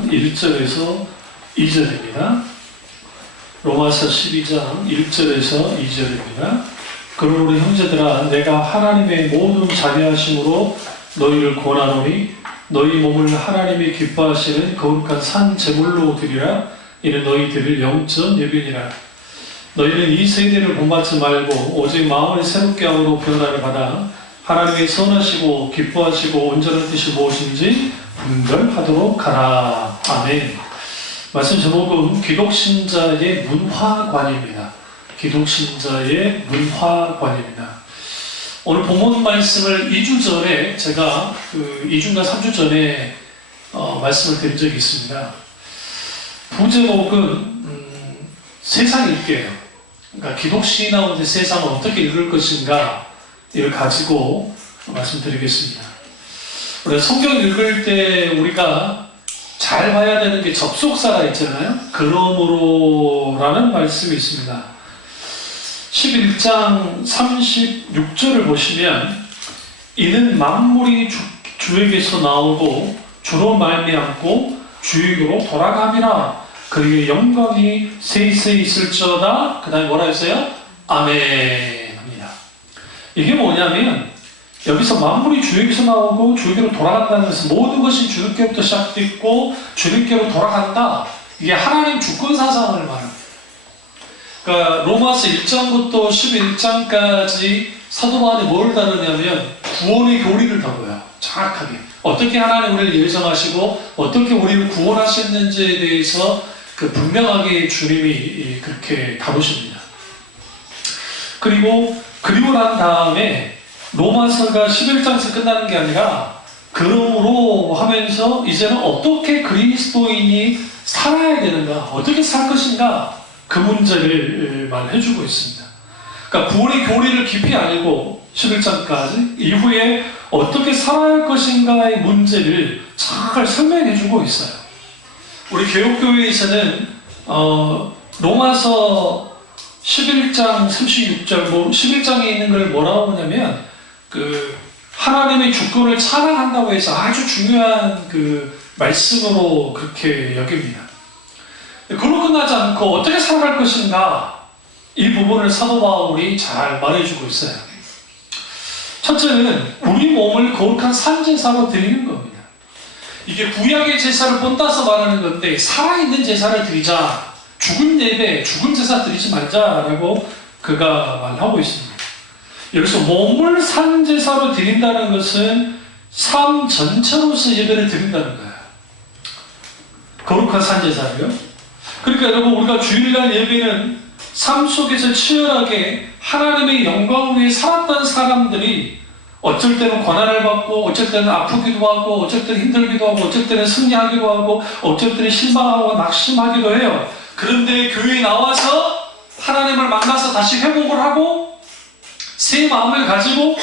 12장 1절에서 2절입니다. 로마서 12장 1절에서 2절입니다. 그러므로 형제들아 내가 하나님의 모든 자비하심으로 너희를 권하노니 너희 몸을 하나님이 기뻐하시는 거룩한 산 제물로 드리라. 이는 너희 드릴 영적 예배니라. 너희는 이 세대를 본받지 말고 오직 마음을 새롭게 함으로 변화를 받아 하나님의 선하시고 기뻐하시고 온전한 뜻이 무엇인지 분별하도록 하라. 아멘. 말씀 제목은 기독신자의 문화관입니다. 기독신자의 문화관입니다. 오늘 본문 말씀을 2주 전에 제가 2주인가 3주 전에 말씀을 드린 적이 있습니다. 부제목은 세상 읽기예요. 그러니까 기독신앙인데 세상을 어떻게 읽을 것인가 이를 가지고 말씀드리겠습니다. 우리가 성경 읽을 때 우리가 잘 봐야 되는 게 접속사가 있잖아요. 그러므로라는 말씀이 있습니다. 11장 36절을 보시면 이는 만물이 주에게서 나오고 주로 말미암고 주에게로 돌아감이라. 그의 영광이 세세히 있을지어다. 그 다음에 뭐라 했어요? 아멘 합니다. 이게 뭐냐면 여기서 만물이 주에게서 나오고 주에게로 돌아간다는 것은 모든 것이 주님께로부터 시작됐고 주님께로 돌아간다. 이게 하나님 주권 사상을 말합니다. 그러니까 로마서 1장부터 11장까지 사도 바울이 뭘 다루냐면 구원의 교리를 다뤄요. 정확하게. 어떻게 하나님 우리를 예정하시고 어떻게 우리를 구원하셨는지에 대해서 분명하게 주님이 그렇게 다루십니다. 그리고 난 다음에 로마서가 11장에서 끝나는 게 아니라 그러므로 하면서 이제는 어떻게 그리스도인이 살아야 되는가, 어떻게 살 것인가 그 문제를 말해주고 있습니다. 그러니까 구원의 교리를 깊이 알고 11장까지 이후에 어떻게 살아야 할 것인가의 문제를 잘 설명해주고 있어요. 우리 교육교회에서는 로마서 11장 36절 11장에 있는 걸 뭐라고 하냐면 하나님의 주권을 찬양한다고 해서 아주 중요한 말씀으로 그렇게 여깁니다. 그로 끝나지 않고 어떻게 살아갈 것인가 이 부분을 사도 바울이 잘 말해주고 있어요. 첫째는 우리 몸을 거룩한 산제사로 드리는 겁니다. 이게 구약의 제사를 본따서 말하는 건데 살아있는 제사를 드리자, 죽은 예배, 죽은 제사 드리지 말자라고 그가 말하고 있습니다. 여기서 몸을 산제사로 드린다는 것은 삶 전체로서 예배를 드린다는 거예요. 거룩한 산제사를요. 그러니까 여러분 우리가 주일날 예배는 삶 속에서 치열하게 하나님의 영광을 위해 살았던 사람들이 어쩔 때는 고난을 받고 어쩔 때는 아프기도 하고 어쩔 때는 힘들기도 하고 어쩔 때는 승리하기도 하고 어쩔 때는 실망하고 낙심하기도 해요. 그런데 교회에 나와서 하나님을 만나서 다시 회복을 하고 새 마음을 가지고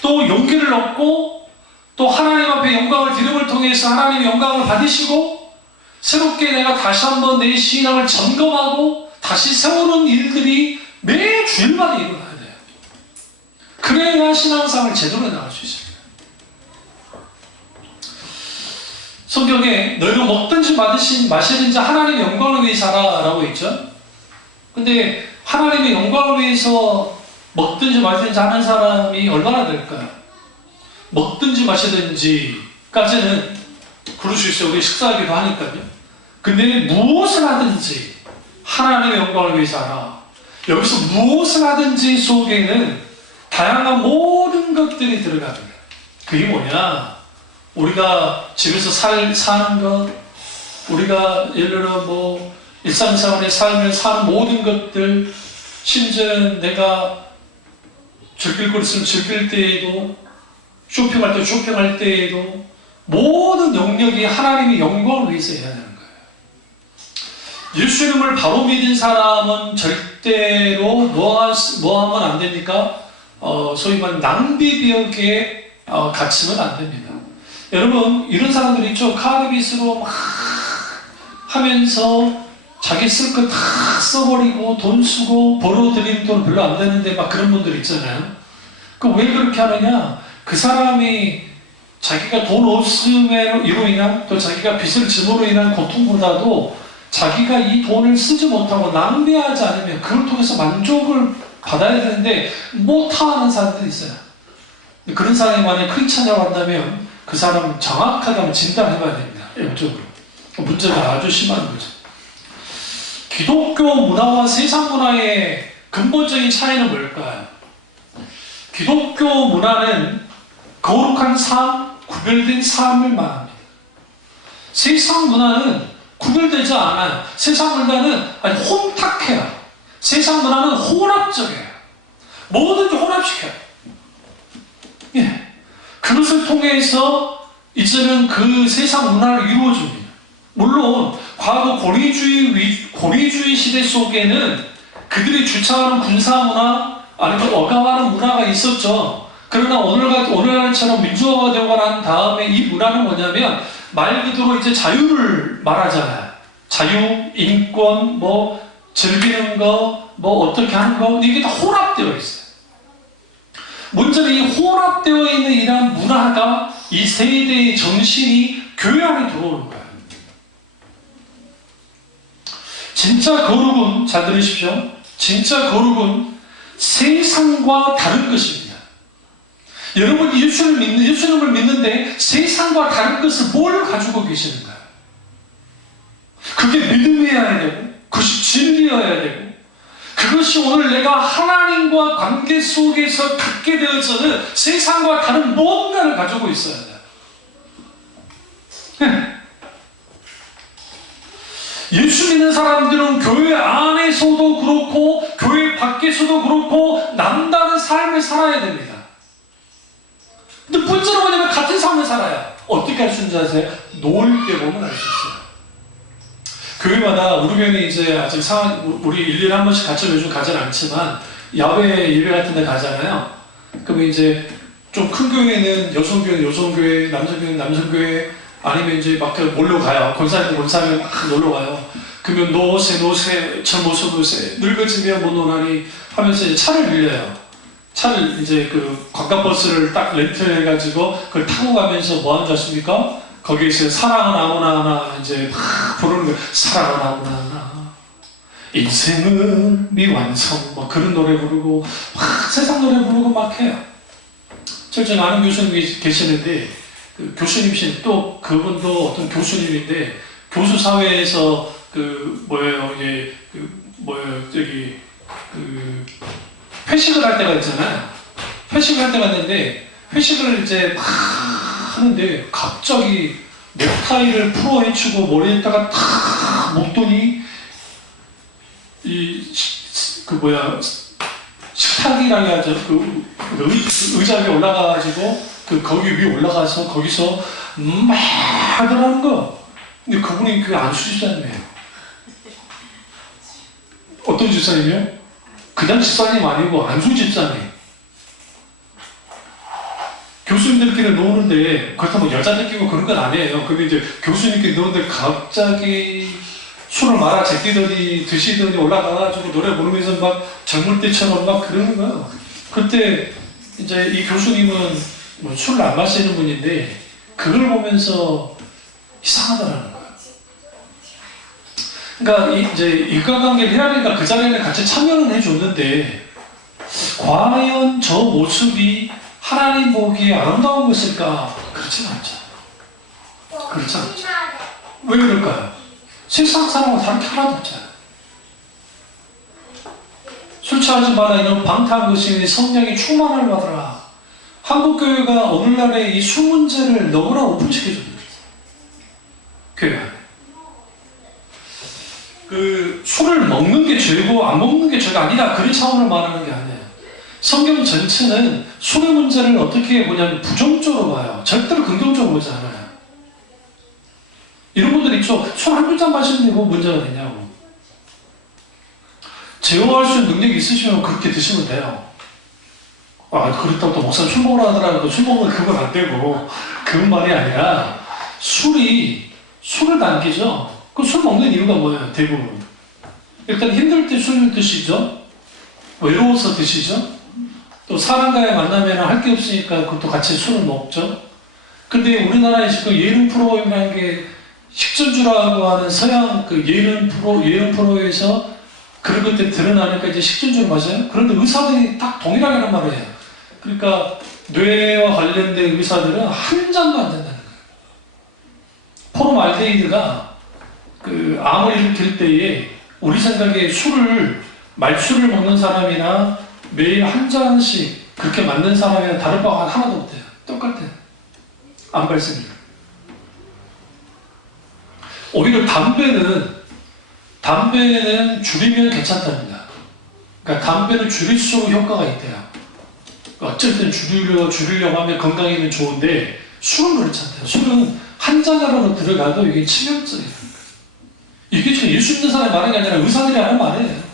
또 용기를 얻고 또 하나님 앞에 영광을 드림을 통해서 하나님의 영광을 받으시고 새롭게 내가 다시 한번 내 신앙을 점검하고 다시 세우는 일들이 매 주일마다 일어나요. 그래야 신앙생활을 제대로 나갈 수 있습니다. 성경에 너희가 먹든지 마시든지 하나님의 영광을 위해 살아라고 했죠. 근데 하나님의 영광을 위해서 먹든지 마시든지 하는 사람이 얼마나 될까요? 먹든지 마시든지까지는 그럴 수 있어요. 우리 식사하기도 하니까요. 근데 무엇을 하든지 하나님의 영광을 위해서 하라. 여기서 무엇을 하든지 속에는 다양한 모든 것들이 들어갑니다. 그게 뭐냐? 우리가 집에서 사는 것, 우리가 예를 들어 일상생활의 삶을 사는 모든 것들, 심지어 내가 즐길 걸 있으면 즐길 때에도, 쇼핑할 때 쇼핑할 때에도 모든 영역이 하나님의 영광을 위해서 해야 되는 거예요. 예수 이름을 바로 믿은 사람은 절대로 뭐 하면 안 됩니까? 소위 말하는 낭비비역에 갇히면 안 됩니다. 여러분 이런 사람들 있죠. 카드빚으로 막 하면서 자기 쓸 거 다 써버리고 돈 쓰고 벌어들이는 돈 별로 안 되는데 막 그런 분들 있잖아요. 왜 그렇게 하느냐? 그 사람이 자기가 돈 없음으로 인한 또 자기가 빚을 짐으로 인한 고통보다도 자기가 이 돈을 쓰지 못하고 낭비하지 않으면 그걸 통해서 만족을 받아야 되는데 못하는 사람들이 있어요. 그런 사람이 만약에 크리스찬이라고 한다면 그 사람은 정확하게 한번 진단해봐야 됩니다. 영적으로. 문제가 아주 심한 거죠. 기독교 문화와 세상 문화의 근본적인 차이는 뭘까요? 기독교 문화는 거룩한 삶, 구별된 삶을 말합니다. 세상 문화는 구별되지 않아요. 세상 문화는 혼탁해요. 세상 문화는 혼합적이에요. 뭐든지 혼합시켜요. 예. 그것을 통해서 이제는 그 세상 문화를 이루어줍니다. 물론 과거 고리주의 시대 속에는 그들이 주창하는 군사문화 아니면 억압하는 문화가 있었죠. 그러나 오늘날처럼 민주화가 되고 난 다음에 이 문화는 뭐냐면 말 그대로 이제 자유를 말하잖아요. 자유, 인권, 뭐 즐기는 거, 뭐 어떻게 하는 거 이게 다 혼합되어 있어요. 문제는 이 혼합되어 있는 이러한 문화가 이 세대의 정신이 교회 안에 들어오는 거예요. 진짜 거룩은, 잘 들으십시오. 진짜 거룩은 세상과 다른 것입니다. 여러분 예수님을 믿는데 세상과 다른 것을 뭘 가지고 계시는가요? 그게 믿음이어야 되고 그것이 진리여야 되고 그것이 오늘 내가 하나님과 관계 속에서 갖게 되어서는 세상과 다른 뭔가를 가지고 있어야 돼요. 예수 믿는 사람들은 교회 안에서도 그렇고 교회 밖에서도 그렇고 남다른 삶을 살아야 됩니다. 근데 문제는 뭐냐면 같은 삶을 살아요. 어떻게 할 수 있는지 아세요? 노을 때 보면 알 수 있어요. 교회마다 우리 교회는 이제 아직 우리 1년에 한 번씩 같이 요즘 가진 않지만 야외 예배 같은 데 가잖아요. 그러면 이제 좀 큰 교회는 여성교회는 여성교회, 남성교회는 남성교회 아니면 이제 막 몰려 가요. 권사님 막 놀러 가요. 그러면 노세 저 노세 늙어지면 못 노나니 하면서 이제 차를 빌려요. 차를 이제 그 관광버스를 딱 렌트해가지고 그걸 타고 가면서 뭐 하는 줄 아십니까? 거기에서 사랑은 아무나 하나 이제 막 부르는 거예요. 사랑은 아무나 하나 인생은 미완성 뭐 그런 노래 부르고 막 세상 노래 부르고 막 해요. 저 아는 교수님이 계시는데 그 교수님이신 또 그분도 어떤 교수님인데 교수 사회에서 그 뭐예요 이게 그 뭐예요 저기 그 회식을 할 때가 있잖아요. 회식을 할 때가 있는데 회식을 이제 막 하는데 갑자기 넥타이를 풀어 헤치고 머리에다가 탁 묶더니 그 뭐야 식탁이라고 하죠. 그 의자 위에 올라가가지고 그 거기 위에 올라가서 거기서 막 하더라는 거. 근데 그분이 그게 안수 집사님이에요. 어떤 집사님이요? 그냥 집사님 아니고 안수 집사님. 교수님들끼리 노는데 그렇다고 여자들끼리 그런 건 아니에요. 근데 이제 교수님끼리 노는데 갑자기 술을 말아 제끼더니 드시더니 올라가가지고 노래 부르면서 막 젊을 때처럼 막 그러는 거예요. 그때 이제 이 교수님은 뭐 술을 안 마시는 분인데 그걸 보면서 이상하다는 거예요. 그러니까 이제 인간관계를 해야 되니까 그 자리에는 같이 참여는 해줬는데 과연 저 모습이 하나님 보기에 아름다운 것일까? 그렇지는 않죠. 그렇지 않죠. 왜 그럴까요? 세상 사람은 다른 게 하나도 없잖아요. 술 취하지 마라 이런 방탕한 것이 성령이 충만을 받으라. 한국교회가 오늘날의 이 술 문제를 너무나 오픈시켜줍니다. 교회 안에. 그 술을 먹는 게 죄고 안 먹는 게 죄가 아니다. 그런 차원을 말하는 게 아니에요. 성경 전체는 술의 문제를 어떻게 보냐면 부정적으로 봐요. 절대로 긍정적으로 보지 않아요. 이런 분들 있죠. 술 한두 잔 마시는데 뭐 문제가 되냐고. 제어할 수 있는 능력이 있으시면 그렇게 드시면 돼요. 아, 그렇다고 또 목사님 술 먹으라 하더라도 술 먹으면 그건 안 되고 그런 말이 아니라 술을 당기죠. 그 술 먹는 이유가 뭐예요? 대부분 일단 힘들 때 술 드시죠. 외로워서 드시죠. 또 사람과의 만나면 할 게 없으니까 그것도 같이 술을 먹죠. 근데 우리나라에 지금 예능 프로그램이라는 게 식전주라고 하는 서양 그 예능 프로에서 그런 것들이 드러나니까 이제 식전주를 맞아요. 그런데 의사들이 딱 동일하게 하는 말을 해요. 그러니까 뇌와 관련된 의사들은 한 잔도 안 된다는 거예요. 포름알데히드가 그 암을 일으킬 때에 우리 생각에 말술을 먹는 사람이나 매일 한 잔씩 그렇게 맞는 사람이나 다른 바가 하나도 없대요. 똑같아요. 암 발생률. 오히려 담배는 줄이면 괜찮답니다. 그러니까 담배는 줄일수록 효과가 있대요. 어쨌든 줄이려고 하면 건강에는 좋은데 술은 그렇지 않대요. 술은 한 잔으로 들어가도 이게 치명적이에요. 이게 지금 예수 믿는 사람이 말하는 게 아니라 의사들이 하는 말이에요.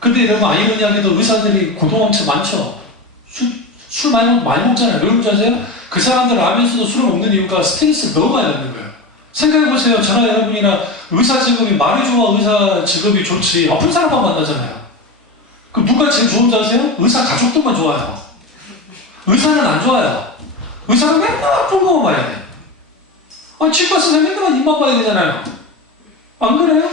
근데 여러분 아이러니하게도 의사들이 고동 엄청 많죠. 술 많이 먹잖아요. 왜 그런지 아세요? 그 사람들 알면서도 술을 먹는 이유가 스트레스를 너무 많이 받는 거예요. 생각해보세요. 저나 여러분이나 의사 직업이 말이 좋아 의사 직업이 좋지 아픈 사람만 만나잖아요. 그럼 누가 제일 좋은지 아세요? 의사 가족들만 좋아요. 의사는 안 좋아요. 의사는 맨날 아픈 거만 봐야 돼. 치과 의사는 맨날 입만 봐야 되잖아요. 안 그래요?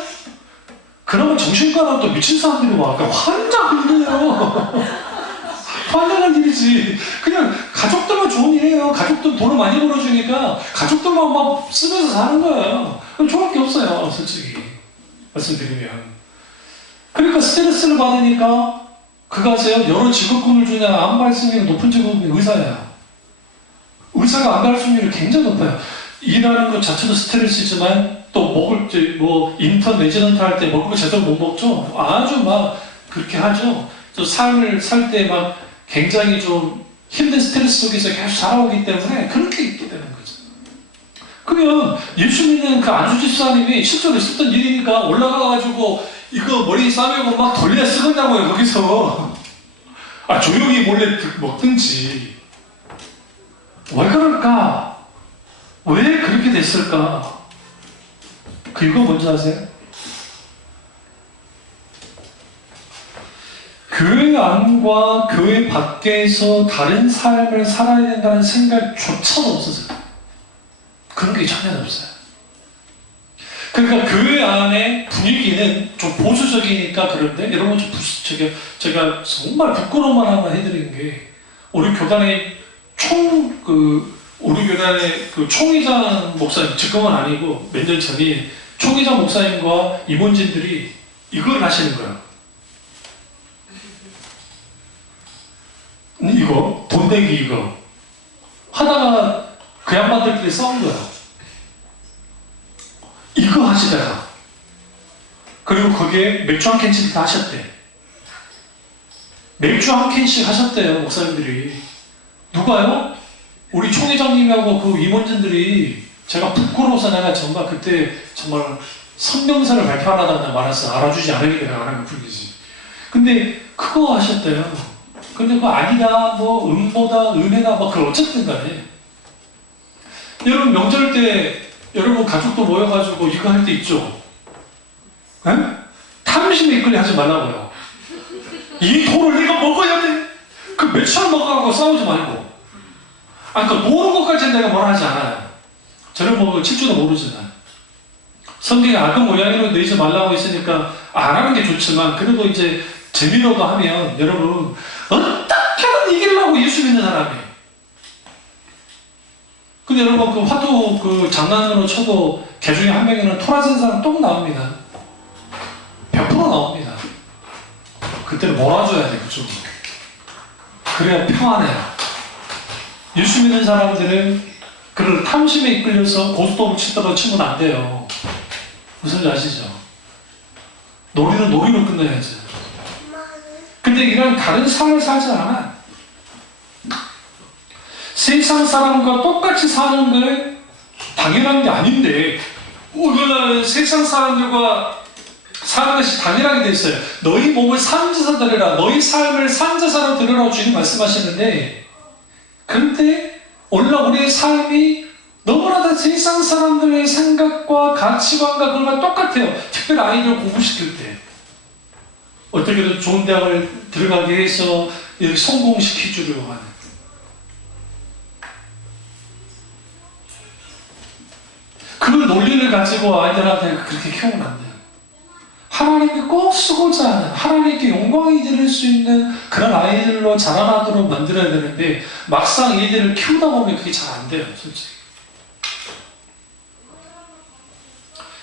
그러면 정신과는 또 미친 사람들이 와. 그러니까 환자 힘들어요. 환장한 일이지. 그냥 가족들만 좋은 일이에요. 가족들 돈을 많이 벌어주니까 가족들만 막 쓰면서 사는 거예요. 그럼 좋을 게 없어요. 솔직히 말씀드리면. 그러니까 스트레스를 받으니까 그거 아세요? 여러 직업군을 주냐 암 발생률이 높은 직업이 의사예요. 의사가 암 발생률이 굉장히 높아요. 일하는 것 자체도 스트레스지만 또 먹을 때 인턴 레지던트 할 때 먹을 거 제대로 못 먹죠. 아주 막 그렇게 하죠. 또 삶을 살 때 막 굉장히 좀 힘든 스트레스 속에서 계속 살아오기 때문에 그렇게 있게 되는 거죠. 그러면 예수 믿는 그 안수 집사님이 실제로 있었던 일이니까 올라가가지고 이거 머리 싸매고 막 돌려 쓰겠냐고요. 거기서 조용히 몰래 먹든지. 왜 그럴까? 왜 그렇게 됐을까? 그 이거 뭔지 아세요? 교회 안과 교회 밖에서 다른 삶을 살아야 된다는 생각조차도 없었어요. 그런 게 전혀 없어요. 그러니까 교회 안의 분위기는 좀 보수적이니까 그런데 여러분 제가 정말 부끄러움만 하나 해드리는 게 우리 교단의 그 총회장 목사님, 지금은 아니고 몇 년 전에 총회장 목사님과 임원진들이 이걸 하시는 거예요. 이거 돈 내기 이거 하다가 그 양반들끼리 싸운 거야. 이거 하시다가 그리고 거기에 맥주 한 캔씩 다 하셨대. 맥주 한 캔씩 하셨대요. 목사님들이. 누가요? 우리 총회장님하고 그 임원진들이 제가 부끄러워서 내가 정말 그때 정말 성명서를 발표하려다 말았어. 알아주지 않으니까 내가 안 하는 뿐이지. 근데 그거 하셨대요. 근데 그거 아니다, 음보다, 은혜다, 그걸 어쨌든 간에. 여러분, 명절 때, 여러분 가족도 모여가지고 이거 할 때 있죠? 에? 탐심에 이끌려 하지 말라고요. 이 돌을 네가 먹어야 돼! 그 며칠 먹어가고 싸우지 말고. 그러니까 모르는 것까지는 내가 뭐라 하지 않아요. 저는 칠줄도 모르지만. 성경에 악은 모양으로 내지 말라고 했으니까 안 하는 게 좋지만, 그래도 이제 재미로도 하면, 여러분, 어떻게든 이기려고 예수 믿는 사람이에요. 근데 여러분, 그 화도 장난으로 쳐도 개 중에 한 명에는 토라진 사람 똥 나옵니다. 100% 나옵니다. 그때는 몰아줘야 돼, 그쪽으로. 그래야 평안해요. 예수 믿는 사람들은 그런 탐심에 이끌려서 고속도로 치더라도 치면 안 돼요. 무슨 지 아시죠? 놀이는 놀이로 끝내야지. 근데 이런 다른 삶을 살지 않아. 세상 사람과 똑같이 사는 게 당연한 게 아닌데 오늘날 세상 사람들과 사는 것이 당연하게 됐어요. 너희 몸을 산제사 드리라. 너희 삶을 산제사로 드리라고 주님 말씀하시는데 그런데 오늘날 우리의 삶이 너무나 다 세상 사람들의 생각과 가치관과 그것과 똑같아요. 특별히 아이들 공부시킬 때 어떻게든 좋은 대학을 들어가게 해서 이렇게 성공시키주려고 하는. 그 논리를 가지고 아이들한테 그렇게 키우면 안 돼요. 하나님이 꼭 쓰고자 하는, 하나님께 영광이 드릴 수 있는 그런 아이들로 자라나도록 만들어야 되는데 막상 얘들을 키우다 보면 그게 잘 안 돼요, 솔직히.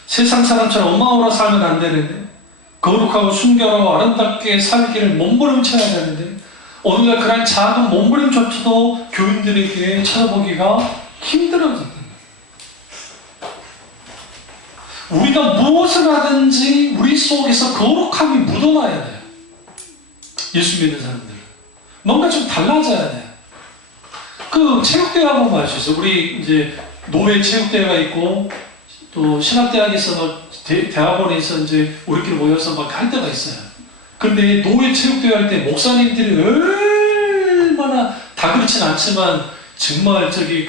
세상 사람처럼 엄마오라 살면 안 되는데, 거룩하고 순결하고 아름답게 살기를 몸부림쳐야 되는데, 오늘날 그런 작은 몸부림조차도 교인들에게 찾아보기가 힘들어졌다. 우리가 무엇을 하든지 우리 속에서 거룩함이 묻어나야 돼요. 예수 믿는 사람들은. 뭔가 좀 달라져야 돼요. 그 체육대회 한번 봐주세요. 우리 이제 노회 체육대회가 있고, 또 신학대학에서 막 대학원에서 이제 우리끼리 모여서 막 할 때가 있어요. 근데 노회 체육대회 할 때 목사님들이 얼마나, 다 그렇진 않지만 정말 저기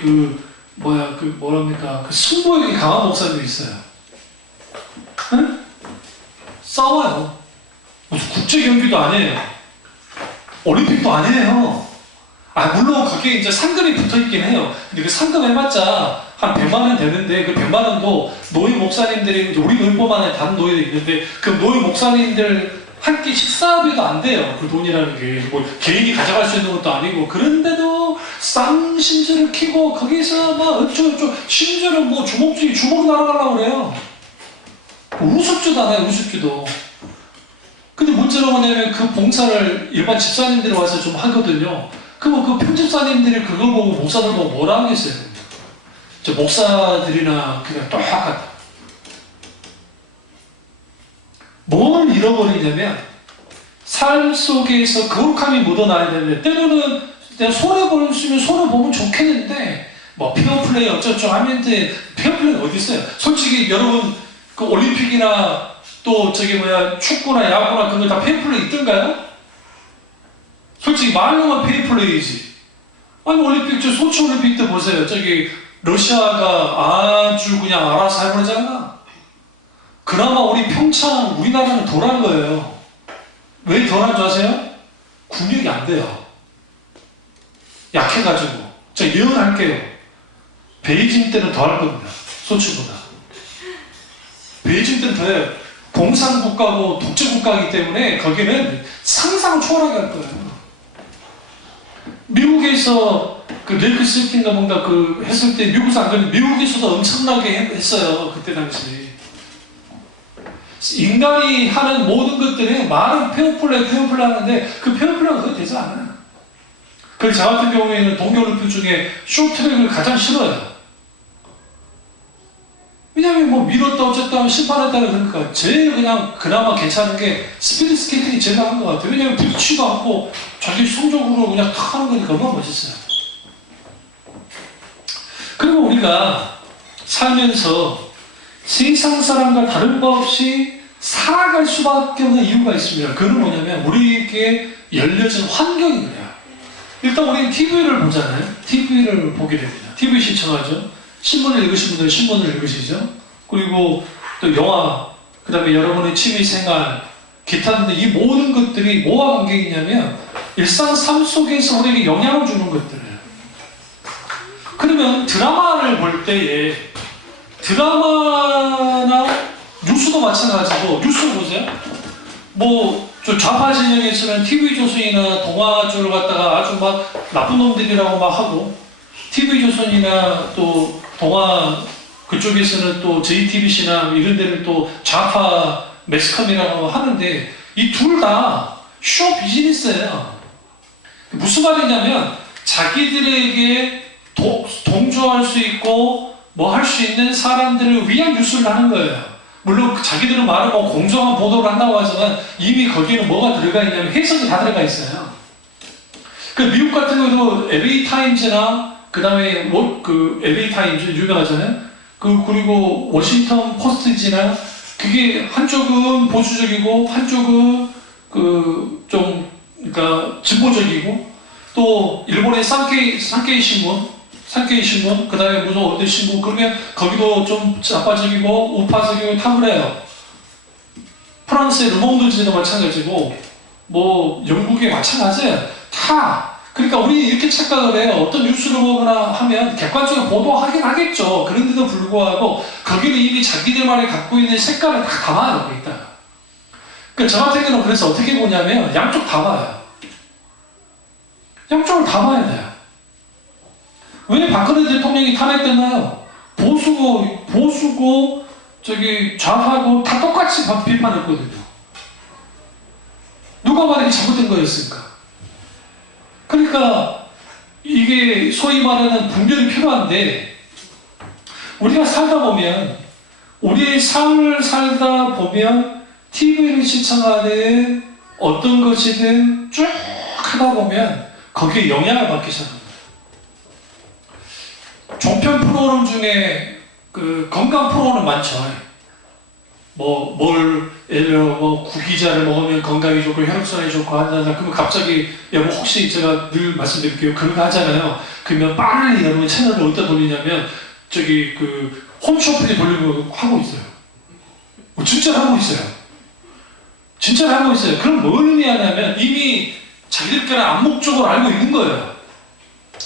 뭐랍니까, 그 승부욕이 강한 목사님이 있어요. 응? 싸워요. 무슨 국제 경기도 아니에요. 올림픽도 아니에요. 물론 그게 이제 상금이 붙어 있긴 해요. 근데 그 상금 해봤자 한 100만 원 되는데, 그 100만 원도 노예 목사님들이, 우리 노예뿐만 아니라 다른 노예도 있는데, 그 노예 목사님들 한 끼 식사비도 안 돼요. 그 돈이라는 게. 뭐 개인이 가져갈 수 있는 것도 아니고. 그런데도 쌍심지를 키고, 거기서 막 어쩌고저쩌고, 심지어는 뭐 주먹 날아가려고 그래요. 우습지도 않아요, 우습지도. 근데 문제가 뭐냐면 그 봉사를 일반 집사님들이 와서 좀 하거든요. 그럼 그 편집사님들이 그걸 보고 목사들 보고 뭐라 하겠어요? 저 목사들이나 그냥 똑같다. 뭘 잃어버리냐면 삶 속에서 거룩함이 묻어나야 되는데, 때로는 내가 손해보면 손해보면 좋겠는데 뭐 페어플레이 어쩌고 하면 돼. 페어플레이 어디 있어요? 솔직히 여러분 그 올림픽이나 또 축구나 야구나 그거 다 페어플레이 있던가요? 솔직히 말로만 페어플레이지. 아니 올림픽, 저 소치 올림픽 때 보세요. 저기 러시아가 아주 그냥 알아서 해버리잖아. 그나마 우리 평창, 우리나라는 덜한 거예요. 왜 덜한 줄 아세요? 군력이 안 돼요. 약해가지고. 제가 예언할게요. 베이징 때는 더 할 겁니다. 소치보다. 베이징 때는 더해요. 공산국가고 독재국가이기 때문에 거기는 상상 초월하게 할 거예요. 미국에서 그 릴크시티인가 뭔가 그 했을 때 미국에서 안 그랬는데 미국에서도 엄청나게 했어요. 그때 당시. 인간이 하는 모든 것들이 말은 페어플레이 하는데 그 페어플레이가 그거 되지 않아요. 그래서 저 같은 경우에는 동계올림픽 중에 쇼트랙을 가장 싫어요. 왜냐면 뭐 밀었다 어쨌다 심판했다는 그러니까 제일 그냥 그나마 괜찮은 게 스피드 스케이팅이 제일 나은 것 같아요. 왜냐면 부딪히도 않고 자기 성적으로 그냥 탁 하는 거니까 얼마나 멋있어요. 그리고 우리가 살면서 세상 사람과 다른 바 없이 살아갈 수밖에 없는 이유가 있습니다. 그건 뭐냐면 우리에게 열려진 환경이 그래요. 일단 우리는 TV를 보잖아요. TV를 보게 됩니다. TV 시청하죠. 신문을 읽으신 분들은 신문을 읽으시죠. 그리고 또 영화, 그 다음에 여러분의 취미생활, 기타 등등 이 모든 것들이 뭐와 관계 있냐면 일상 삶 속에서 우리에게 영향을 주는 것들이에요. 그러면 드라마를 볼 때에 드라마나 뉴스도 마찬가지고, 뉴스 보세요. 뭐 저 좌파 진영에서는 TV조선이나 동아줄을 갖다가 아주 막 나쁜 놈들이라고 막 하고, TV조선이나 또 동아 그쪽에서는 또 JTBC나 이런 데를 또 좌파 매스컴이라고 하는데 이 둘 다 쇼 비즈니스예요. 무슨 말이냐면 자기들에게 동조할 수 있고 뭐 할 수 있는 사람들을 위한 뉴스를 하는 거예요. 물론 자기들은 말은 뭐 공정한 보도를 한다고 하지만 이미 거기에는 뭐가 들어가 있냐면 해석이 다 들어가 있어요. 그 미국 같은 경우도 LA 타임즈나 그 다음에 그 LA 타임즈 유명하잖아요. 그리고 워싱턴 포스트지나 그게 한쪽은 보수적이고 한쪽은 그러니까 진보적이고, 또 일본의 산케이 신문, 그 다음에 무슨 어디 신문, 그러면 거기도 좀 좌파적이고 우파적이고 다 그래요. 프랑스의 르몽드지도 마찬가지고, 뭐 영국에 마찬가지예요. 다 그러니까 우리 이렇게 착각을 해요. 어떤 뉴스를 보거나 하면 객관적으로 보도하긴 하겠죠. 그런데도 불구하고 거기는 이미 자기들만이 갖고 있는 색깔을 다 담아놓고 있다. 그러니까 저 같은 경우는 그래서 어떻게 보냐면 양쪽 다 봐요. 양쪽을 다 봐야 돼요. 왜 박근혜 대통령이 탄핵됐나요? 보수고 좌하고 다 똑같이 비판했거든요. 누가 말하기 잘못된 거였을까? 그러니까 이게 소위 말하는 분별이 필요한데, 우리가 살다 보면, 우리의 삶을 살다 보면 TV를 시청하는 어떤 것이든 쭉 하다 보면 거기에 영향을 받기 시작합니다. 종편 프로그램 중에 그 건강 프로그램 많죠. 예를 들어 구기자를 먹으면 건강에 좋고 혈액순환에 좋고 한다. 그러면 갑자기 여러분 혹시 제가 늘 말씀드릴게요. 그런 거 하잖아요. 그러면 빨리 여러분 채널을 어디다 돌리냐면 그 홈쇼핑에 돌리고 하고 있어요. 진짜로 하고 있어요. 진짜로 하고 있어요. 그럼 뭘 의미하냐면 이미 자기들끼리 암묵적으로 알고 있는 거예요.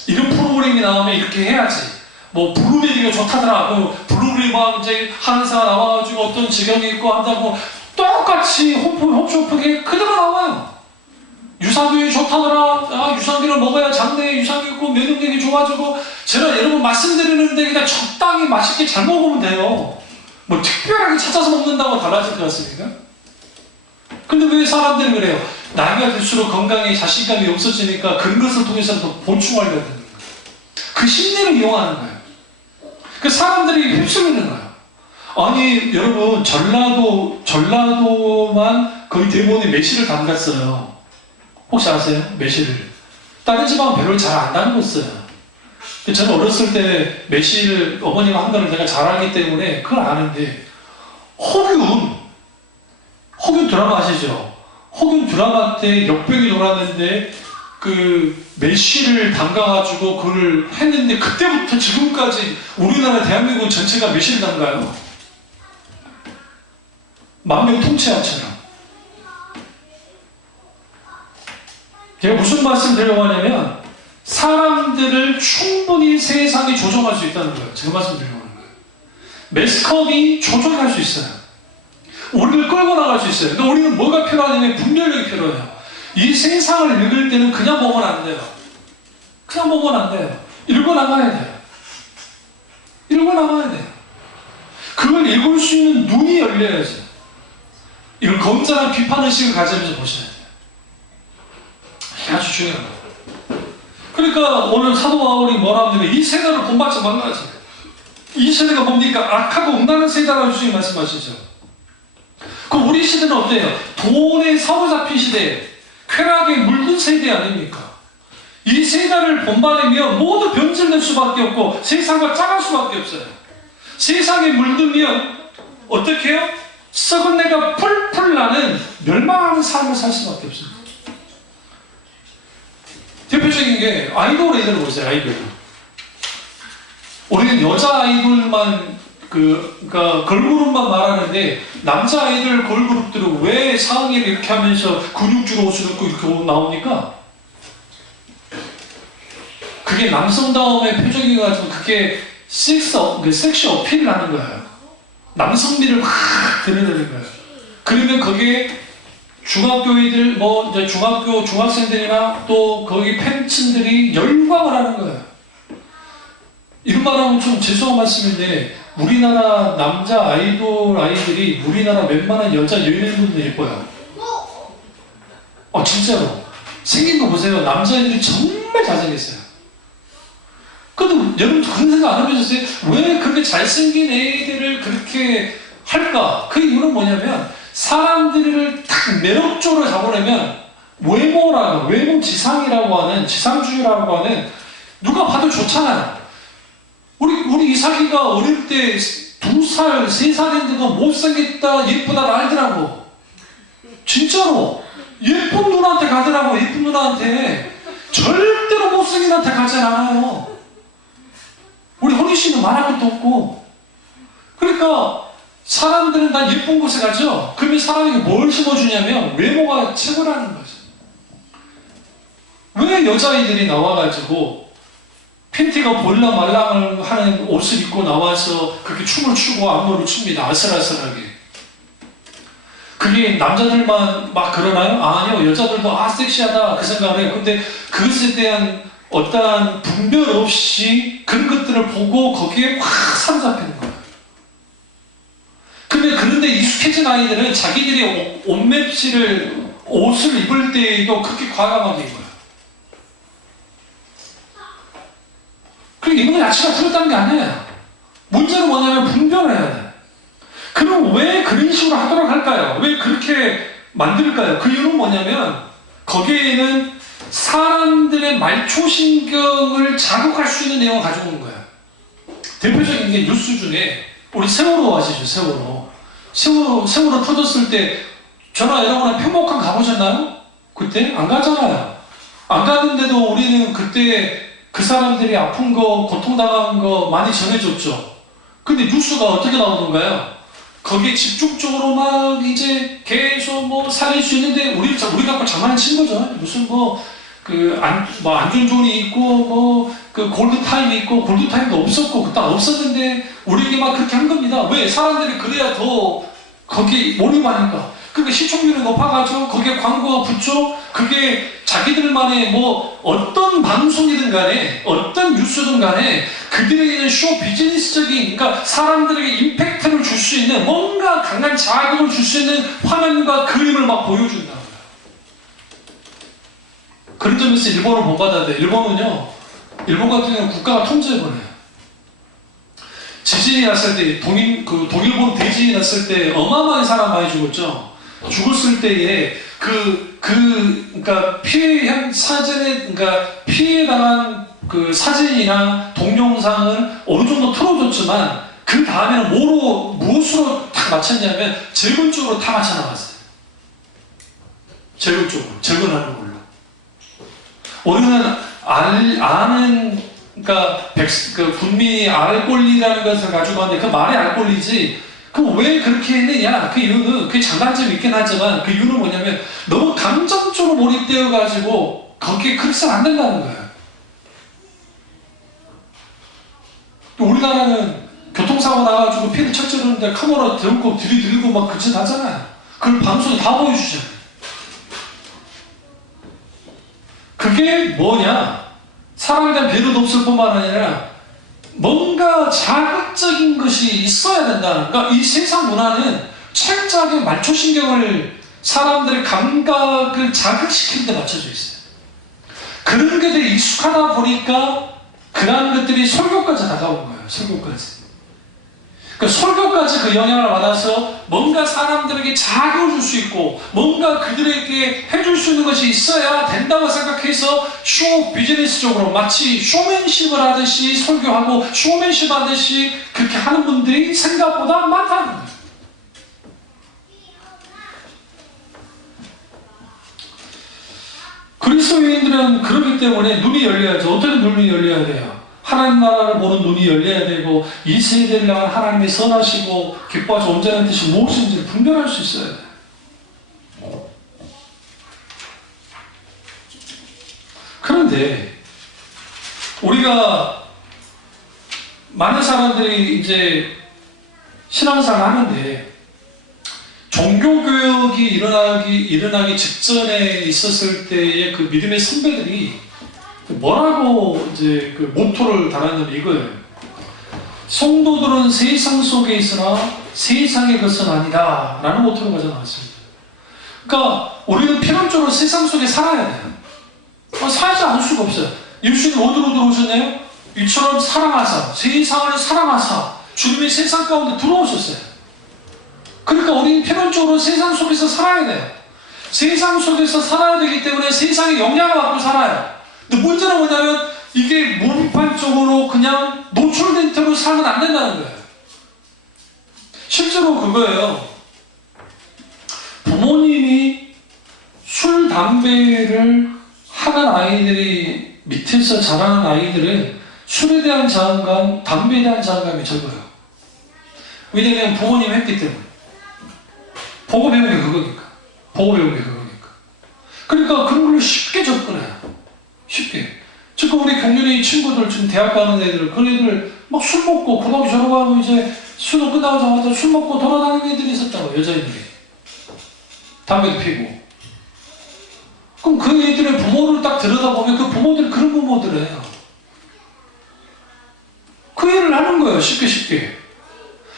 이런 프로그램이 나오면 이렇게 해야지. 블루베리가 좋다더라. 블루베리만 이제 하는 사람 나와가지고 어떤 지경이 있고 한다고 똑같이 홈쇼핑에 그대로 나와요. 유산균이 좋다더라. 유산균을 먹어야 장내에 유산균 있고 면역력이 좋아지고, 제가 여러분 말씀드리는데 그냥 적당히 맛있게 잘 먹으면 돼요. 특별하게 찾아서 먹는다고 달라질 것 같습니까? 근데 왜 사람들이 그래요? 나이가 들수록 건강에 자신감이 없어지니까 그런 것을 통해서도 보충하려고 하는 거예요. 그 심리를 이용하는 거예요. 그 사람들이 휩쓸리는 거예요. 아니 여러분, 전라도만 거의 대부분이 매실을 담갔어요. 혹시 아세요? 매실을. 다른 지방은 별로 잘 안 담궜어요. 저는 어렸을 때 매실 어머니가 한 거를 내가 잘 알기 때문에 그걸 아는데, 혹윤 드라마 아시죠? 혹윤 드라마 때 역병이 돌았는데 그 매실을 담가가지고 그걸 했는데, 그때부터 지금까지 우리나라 대한민국 전체가 매실을 담가요. 만병통치약처럼. 제가 무슨 말씀 드리려고 하냐면, 사람들을 충분히 세상이 조종할 수 있다는 거예요. 제가 말씀 드리려고 하는 거예요. 매스컴이 조종할 수 있어요. 우리를 끌고 나갈 수 있어요. 근데 우리는 뭐가 필요하냐면 분별력이 필요해요. 이 세상을 읽을 때는 그냥 보면 안 돼요. 그냥 보면 안 돼요. 읽어 나가야 돼요. 읽어 나가야 돼요. 그걸 읽을 수 있는 눈이 열려야죠. 이걸 검증한 비판의식을 가지면서 보셔야 돼요. 이게 아주 중요한 거예요. 그러니까 오늘 사도 바울이 뭐라 하냐면, 이 세대를 본받지 말라지. 이 세대가 뭡니까? 악하고 음란한 세대라고 주님이 말씀하시죠. 그럼 우리 시대는 어때요? 돈에 사로잡힌 시대, 쾌락에 물든 세대 아닙니까? 이 세대를 본받으면 모두 변질될 수밖에 없고 세상과 짜갈 수밖에 없어요. 세상에 물들면 어떻게 해요? 썩은 내가 풀풀 나는 멸망하는 삶을 살 수밖에 없습니다. 대표적인 게 아이돌 애들을 보세요. 아이돌. 우리는 여자 아이돌만 그러니까 걸그룹만 말하는데, 남자 아이돌 걸그룹들은 왜 상의를 이렇게 하면서 근육주로 옷을 입고 이렇게 나옵니까? 그게 남성다움의 표정이가지고 그게 섹시 어필을 하는 거예요. 남성미를 막 드러내는 거예요. 그러면 거기에 중학교애들, 이제 중학생들이나 또 거기 팬층들이 열광을 하는 거예요. 이런 말하면 좀 죄송한 말씀인데, 우리나라 남자 아이들이 우리나라 웬만한 여자 연예인분들 예뻐요. 진짜로. 생긴 거 보세요. 남자애들이 정말 잘생겼어요. 근데 여러분 그런 생각 안 해보셨어요? 왜 그렇게 잘생긴 애들을 그렇게 할까? 그 이유는 뭐냐면, 사람들을 딱 매력적으로 잡으려면 외모 지상이라고 하는, 지상주의라고 하는, 누가 봐도 좋잖아요. 우리 이삭이가 어릴 때 2살, 3살인데도 못생겼다, 예쁘다 알더라고. 진짜로. 예쁜 누나한테 가더라고. 예쁜 누나한테. 절대로 못생긴 한테 가지 않아요. 우리 허니 씨는 말할 것도 없고. 그러니까 사람들은 난 예쁜 곳에 가죠. 그러면 사람에게 뭘 심어주냐면 외모가 최고라는 거죠. 왜 여자아이들이 나와가지고 팬티가 볼랑 말랑을 하는 옷을 입고 나와서 그렇게 춤을 추고 안무를 춥니다. 아슬아슬하게. 그게 남자들만 막 그러나요? 아니요. 여자들도 섹시하다 그 생각을 해요. 근데 그것에 대한 어떠한 분별 없이 그런 것들을 보고 거기에 확 사로잡히는 거예요. 근데 그런데 익숙해진 아이들은 자기들이 옷을 입을 때에도 그렇게 과감하게 입어요. 그러니까 이거는 야채가 들었다는 게 아니에요. 문제는 뭐냐면 분별을 해야 돼. 그럼 왜 그런 식으로 하도록 할까요? 왜 그렇게 만들까요? 그 이유는 뭐냐면 거기에는 사람들의 말초신경을 자극할 수 있는 내용을 가지고 온 거예요. 대표적인 게 뉴스 중에 우리 세월호 아시죠? 세월호 터졌을 때 저나 여러분은 평목항 가보셨나요? 그때? 안 가잖아요. 안 가는데도 우리는 그때 그 사람들이 아픈 거, 고통당한 거 많이 전해줬죠. 근데 뉴스가 어떻게 나오던가요? 거기에 집중적으로 막 이제 계속 뭐 살릴 수 있는데 우리 갖고 장난친 거죠. 무슨 안전존이 있고 골드타임이 있고 골드타임도 없었고 그때 없었는데 우리에게 막 그렇게 한 겁니다. 왜? 사람들이 그래야 더 거기에 몰입하니까. 그러니까 시청률이 높아가지고 거기에 광고가 붙죠. 그게 자기들만의 뭐 어떤 방송이든 간에 어떤 뉴스든 간에 그들에게는 쇼 비즈니스적인, 그러니까 사람들에게 임팩트를 줄 수 있는 뭔가 강한 자극을 줄 수 있는 화면과 그림을 막 보여준다는 거예요. 그런 점에서 일본을 본받아야 돼요. 일본 같은 경우는 국가가 통제해버려요. 지진이 났을 때, 동일본 대지진이 났을 때 어마어마한 사람 많이 죽었죠. 죽었을 때에 그러니까 피해 당한 그 사진이나 동영상을 어느 정도 틀어줬지만 그 다음에는 무엇으로 다 맞췄냐면 재건 쪽으로 다 맞춰 나갔어요. 재건 쪽으로, 재건하는 걸로. 우리는 그러니까 군민이 알 권리라는 것을 가지고 하는데 그 말이 알 권리지. 그럼 왜 그렇게 했느냐? 그 이유는, 그게 장단점이 있긴 하지만 그 이유는 뭐냐면 너무 감정적으로 몰입되어가지고 거기에 그렇게 해서는 안 된다는 거예요. 우리나라는 교통사고 나가지고 피를 척척하는데 카메라 들고 들이들고 막 그짓 하잖아요. 그걸 방송에 다 보여주잖아요. 그게 뭐냐? 사람에 대한 배려도 없을 뿐만 아니라 뭔가 자극적인 것이 있어야 된다는, 그러니까 이 세상 문화는 철저하게 말초신경을, 사람들의 감각을 자극시키는 데 맞춰져 있어요. 그런 것들이 익숙하다 보니까 그런 것들이 설교까지 다가온 거예요. 설교까지. 그러니까 설교까지 그 영향을 받아서 뭔가 사람들에게 자극을 줄 수 있고 뭔가 그들에게 해줄 수 있는 것이 있어야 된다고 생각해서 쇼 비즈니스적으로 마치 쇼맨십을 하듯이 설교하고 쇼맨십 하듯이 그렇게 하는 분들이 생각보다 많다는 거예요. 그리스도인들은 그렇기 때문에 눈이 열려야죠. 어떻게 눈이 열려야 돼요? 하나님 나라를 보는 눈이 열려야 되고 이 세대를 향한 하나님의 선하시고 기뻐하시고 온전한 뜻이 무엇인지 분별할 수 있어야 돼요. 그런데 우리가 많은 사람들이 이제 신앙생활을 하는데 종교교육이 일어나기 직전에 있었을 때의 그 믿음의 선배들이 뭐라고 이제 그 모토를 달았냐면 이거예요. 성도들은 세상 속에 있으나 세상의 것은 아니다 라는 모토를 가져 나왔습니다. 그러니까 우리는 필연적으로 세상 속에 살아야 돼요. 살지 않을 수가 없어요. 예수님 어디로 들어오셨나요? 이처럼 사랑하사, 세상을 사랑하사 주님의 세상 가운데 들어오셨어요. 그러니까 우리는 필연적으로 세상 속에서 살아야 돼요. 세상 속에서 살아야 되기 때문에 세상의 영향을 받고 살아요. 근데 문제는 뭐냐면 이게 무비판적으로 그냥 노출된 채로 살면 안 된다는 거예요. 실제로 그거예요. 부모님이 술, 담배를 하는 아이들이, 밑에서 자라는 아이들은 술에 대한 자한감, 담배에 대한 자한감이 적어요. 왜냐면 부모님이 했기 때문에. 보고 배운 게 그거니까. 그러니까 그런 걸로 쉽게 접근해요. 쉽게. 지금 우리 경륜의 친구들, 지금 대학 가는 애들, 그 애들 막 술 먹고, 고등학교 졸업하고 이제 수능 끝나자마자 술 먹고 돌아다니는 애들이 있었다고, 여자애들이. 담배도 피고. 그럼 그 애들의 부모를 딱 들여다보면 그 부모들 그런 부모들이에요. 그 일을 하는 거예요, 쉽게.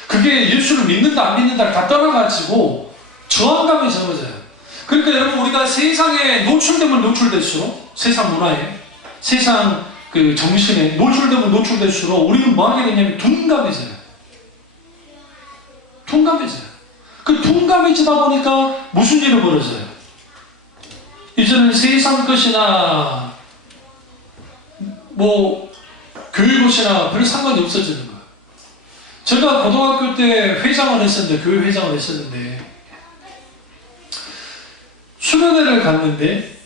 그게 예수를 믿는다, 안 믿는다 다 떠나가지고 저항감이 적어져요. 그러니까 여러분, 우리가 세상에 노출되면 노출될수록, 세상 문화에, 세상 그 정신에 노출되면 노출될수록 우리는 뭐 하게 되냐면 둔감해져요. 그 둔감해지다 보니까 무슨 일이 벌어져요? 이제는 세상 것이나 뭐 교회 것이나 별 상관이 없어지는 거예요. 제가 고등학교 때 회장을 했었는데, 교회 회장을 했었는데, 수련회를 갔는데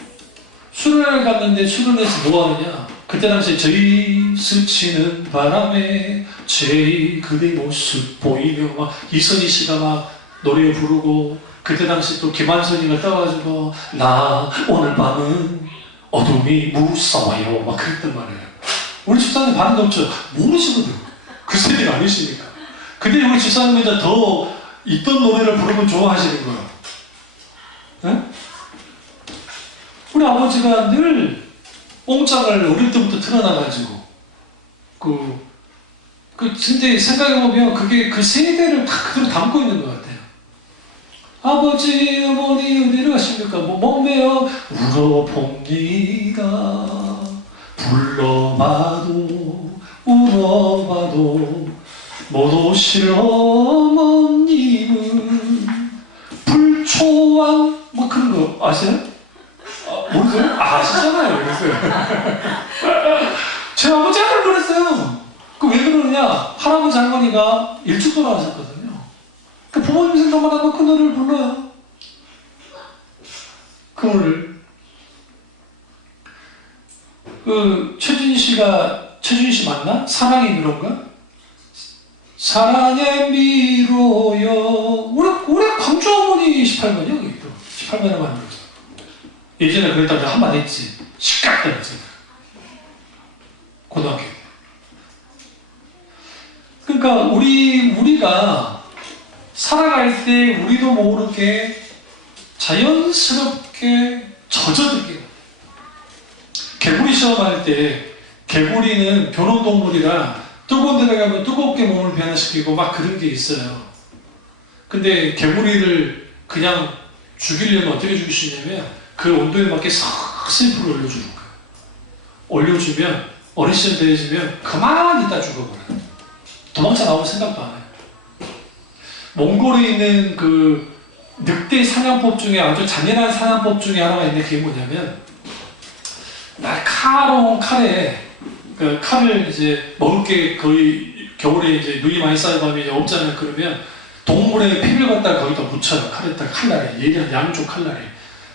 수련회에서 뭐 하느냐? 그때 당시에 저희 스치는 바람에 제이 그대 모습 보이며 막 이선희 씨가 막 노래 부르고, 그때 당시 또 김한선이가 떠가지고 나 오늘 밤은 어둠이 무서워요 막 그랬단 말이에요. 우리 집사님 반응도 없죠. 모르시거든. 그 세대가 아니시니까. 근데 우리 집사님은 이제 더 있던 노래를 부르면 좋아하시는 거예요. 네? 우리 아버지가 늘 옹짝을 어릴 때부터 틀어놔가지고 근데 생각해보면 그게 그 세대를 다 그대로 담고 있는 것 같아요. 아버지, 어머니 어디로 가십니까? 뭐 몸매요 울어봅니다. 불러봐도 울어봐도 못 오실 어머님은 불초왕 뭐 그런 거 아세요? 모르세요? 아시잖아요. 제 아버지가 그랬어요. 그 왜 그러느냐? 할아버지 할머니가 일찍 돌아가셨거든요. 그 부모님 생각만 하면 그 노래를 불러요. 그 노래를. 최준희 씨 맞나? 사랑의 미로인가? 사랑의 미로요. 우리 광주 어머니 18번이요? 18번에 만들었어. 예전에 그랬다고 한마디 했지. 시각 때렸어. 고등학교. 그러니까 우리가 살아갈 때 우리도 모르게 자연스럽게 젖어들게. 개구리 시험할 때 개구리는 변온동물이라 뜨거운 데에 가면 뜨겁게 몸을 변화시키고 막 그런 게 있어요. 근데 개구리를 그냥 죽이려면 어떻게 죽일 수 있냐면 그 온도에 맞게 싹 슬프를 올려주는 거예요. 올려주면 어린 시절 되어지면 그만 있다 죽어버려요. 도망쳐 나올 생각도 안 해요. 몽골에 있는 그 늑대 사냥법 중에 아주 잔인한 사냥법 중에 하나가 있는데 그게 뭐냐면 날카로운 칼에 그 칼을 이제 먹을 게 거의 겨울에 이제 눈이 많이 쌓여가면 이제 없잖아요. 그러면 동물의 피를 갖다가 거기다 묻혀요. 칼에다가 칼날에 예리한 양쪽 칼날에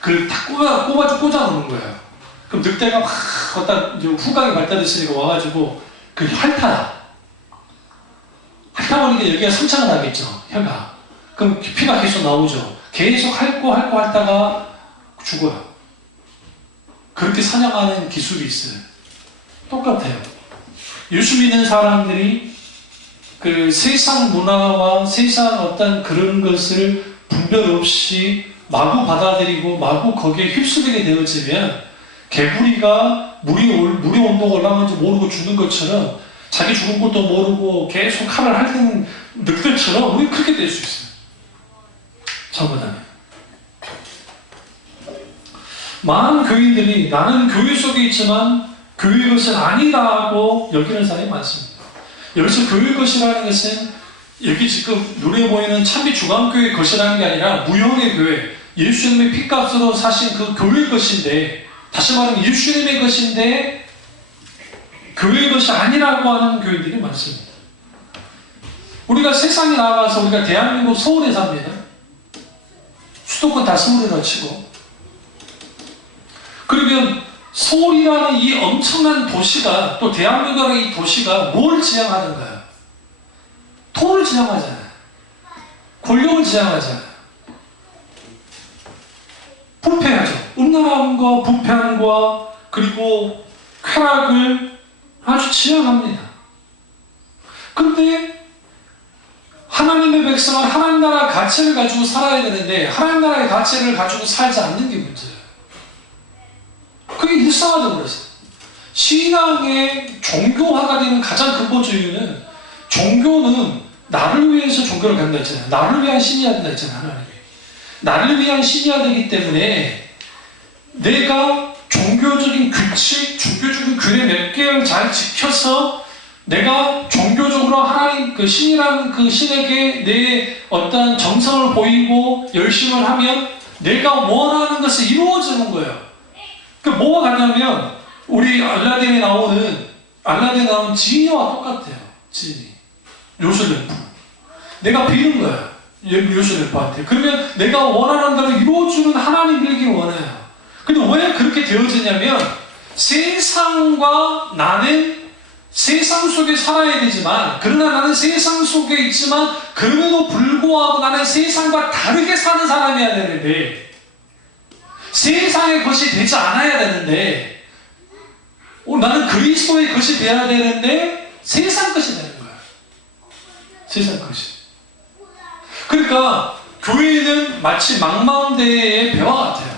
그걸 다 꽂아 놓는 거예요. 그럼 늑대가 막 갖다 이제 후각이 발달했으니까 와가지고 그 핥아보니까 여기가 상처가 나겠죠. 혀가. 그럼 피가 계속 나오죠. 계속 핥고 핥다가 죽어요. 그렇게 사냥하는 기술이 있어요. 똑같아요. 예수 믿는 사람들이 그 세상 문화와 세상 어떤 그런 것을 분별 없이 마구 받아들이고 마구 거기에 휩쓸리게 되어지면 개구리가 물의 온도가 올라가는지 모르고 죽는 것처럼 자기 죽은 것도 모르고 계속 칼을 핥는 늑대처럼 우리 그렇게 될 수 있어요. 잘못하면. 많은 교인들이 나는 교회 속에 있지만 교회 것은 아니다 하고 여기는 사람이 많습니다. 여기서 교회 것이라는 것은 여기 지금 눈에 보이는 참비 중앙교회 것이라는 게 아니라 무형의 교회, 예수님의 피값으로 사신 그 교회 것인데, 다시 말하면 예수님의 것인데 교회 것이 아니라고 하는 교회들이 많습니다. 우리가 세상에 나가서 우리가 대한민국 서울에 삽니다. 수도권 다 서울이라 치고. 그러면 서울이라는 이 엄청난 도시가, 또 대한민국이라는 이 도시가 뭘 지향하는가요? 돈을 지향하잖아요. 권력을 지향하잖아요. 부패하죠. 음란함과 부패함과 그리고 쾌락을 아주 지향합니다. 근데 하나님의 백성은 하나님 나라 가치를 가지고 살아야 되는데 하나님 나라의 가치를 가지고 살지 않는 게 문제예요. 그게 일상화되어 버렸어요. 신앙의 종교화가 되는 가장 근본적 이유는 종교는 나를 위해서 종교를 갖는다 했잖아요. 나를 위한 신이어야 된다 했잖아요. 하나님이. 나를 위한 신이어야 되기 때문에 내가 종교적인 규칙, 종교적인 규례 몇 개를 잘 지켜서 내가 종교적으로 하나님 그 신이라는 그 신에게 내 어떤 정성을 보이고 열심을 하면 내가 원하는 것이 이루어지는 거예요. 그 뭐가 같냐면 우리 알라딘에 나오는 지니와 똑같아요. 지니. 요술램프. 내가 비는 거야. 요술램프한테. 그러면 내가 원하는 대로 이루어주는 하나님이길 원해요. 근데 왜 그렇게 되어지냐면 세상과 나는 세상 속에 살아야 되지만 그러나 나는 세상 속에 있지만 그럼에도 불구하고 나는 세상과 다르게 사는 사람이어야 되는데 세상의 것이 되지 않아야 되는데 나는 그리스도의 것이 되어야 되는데 세상 것이 되는 거야. 세상 것이. 그러니까 교회는 마치 망망대해의 배와 같아요.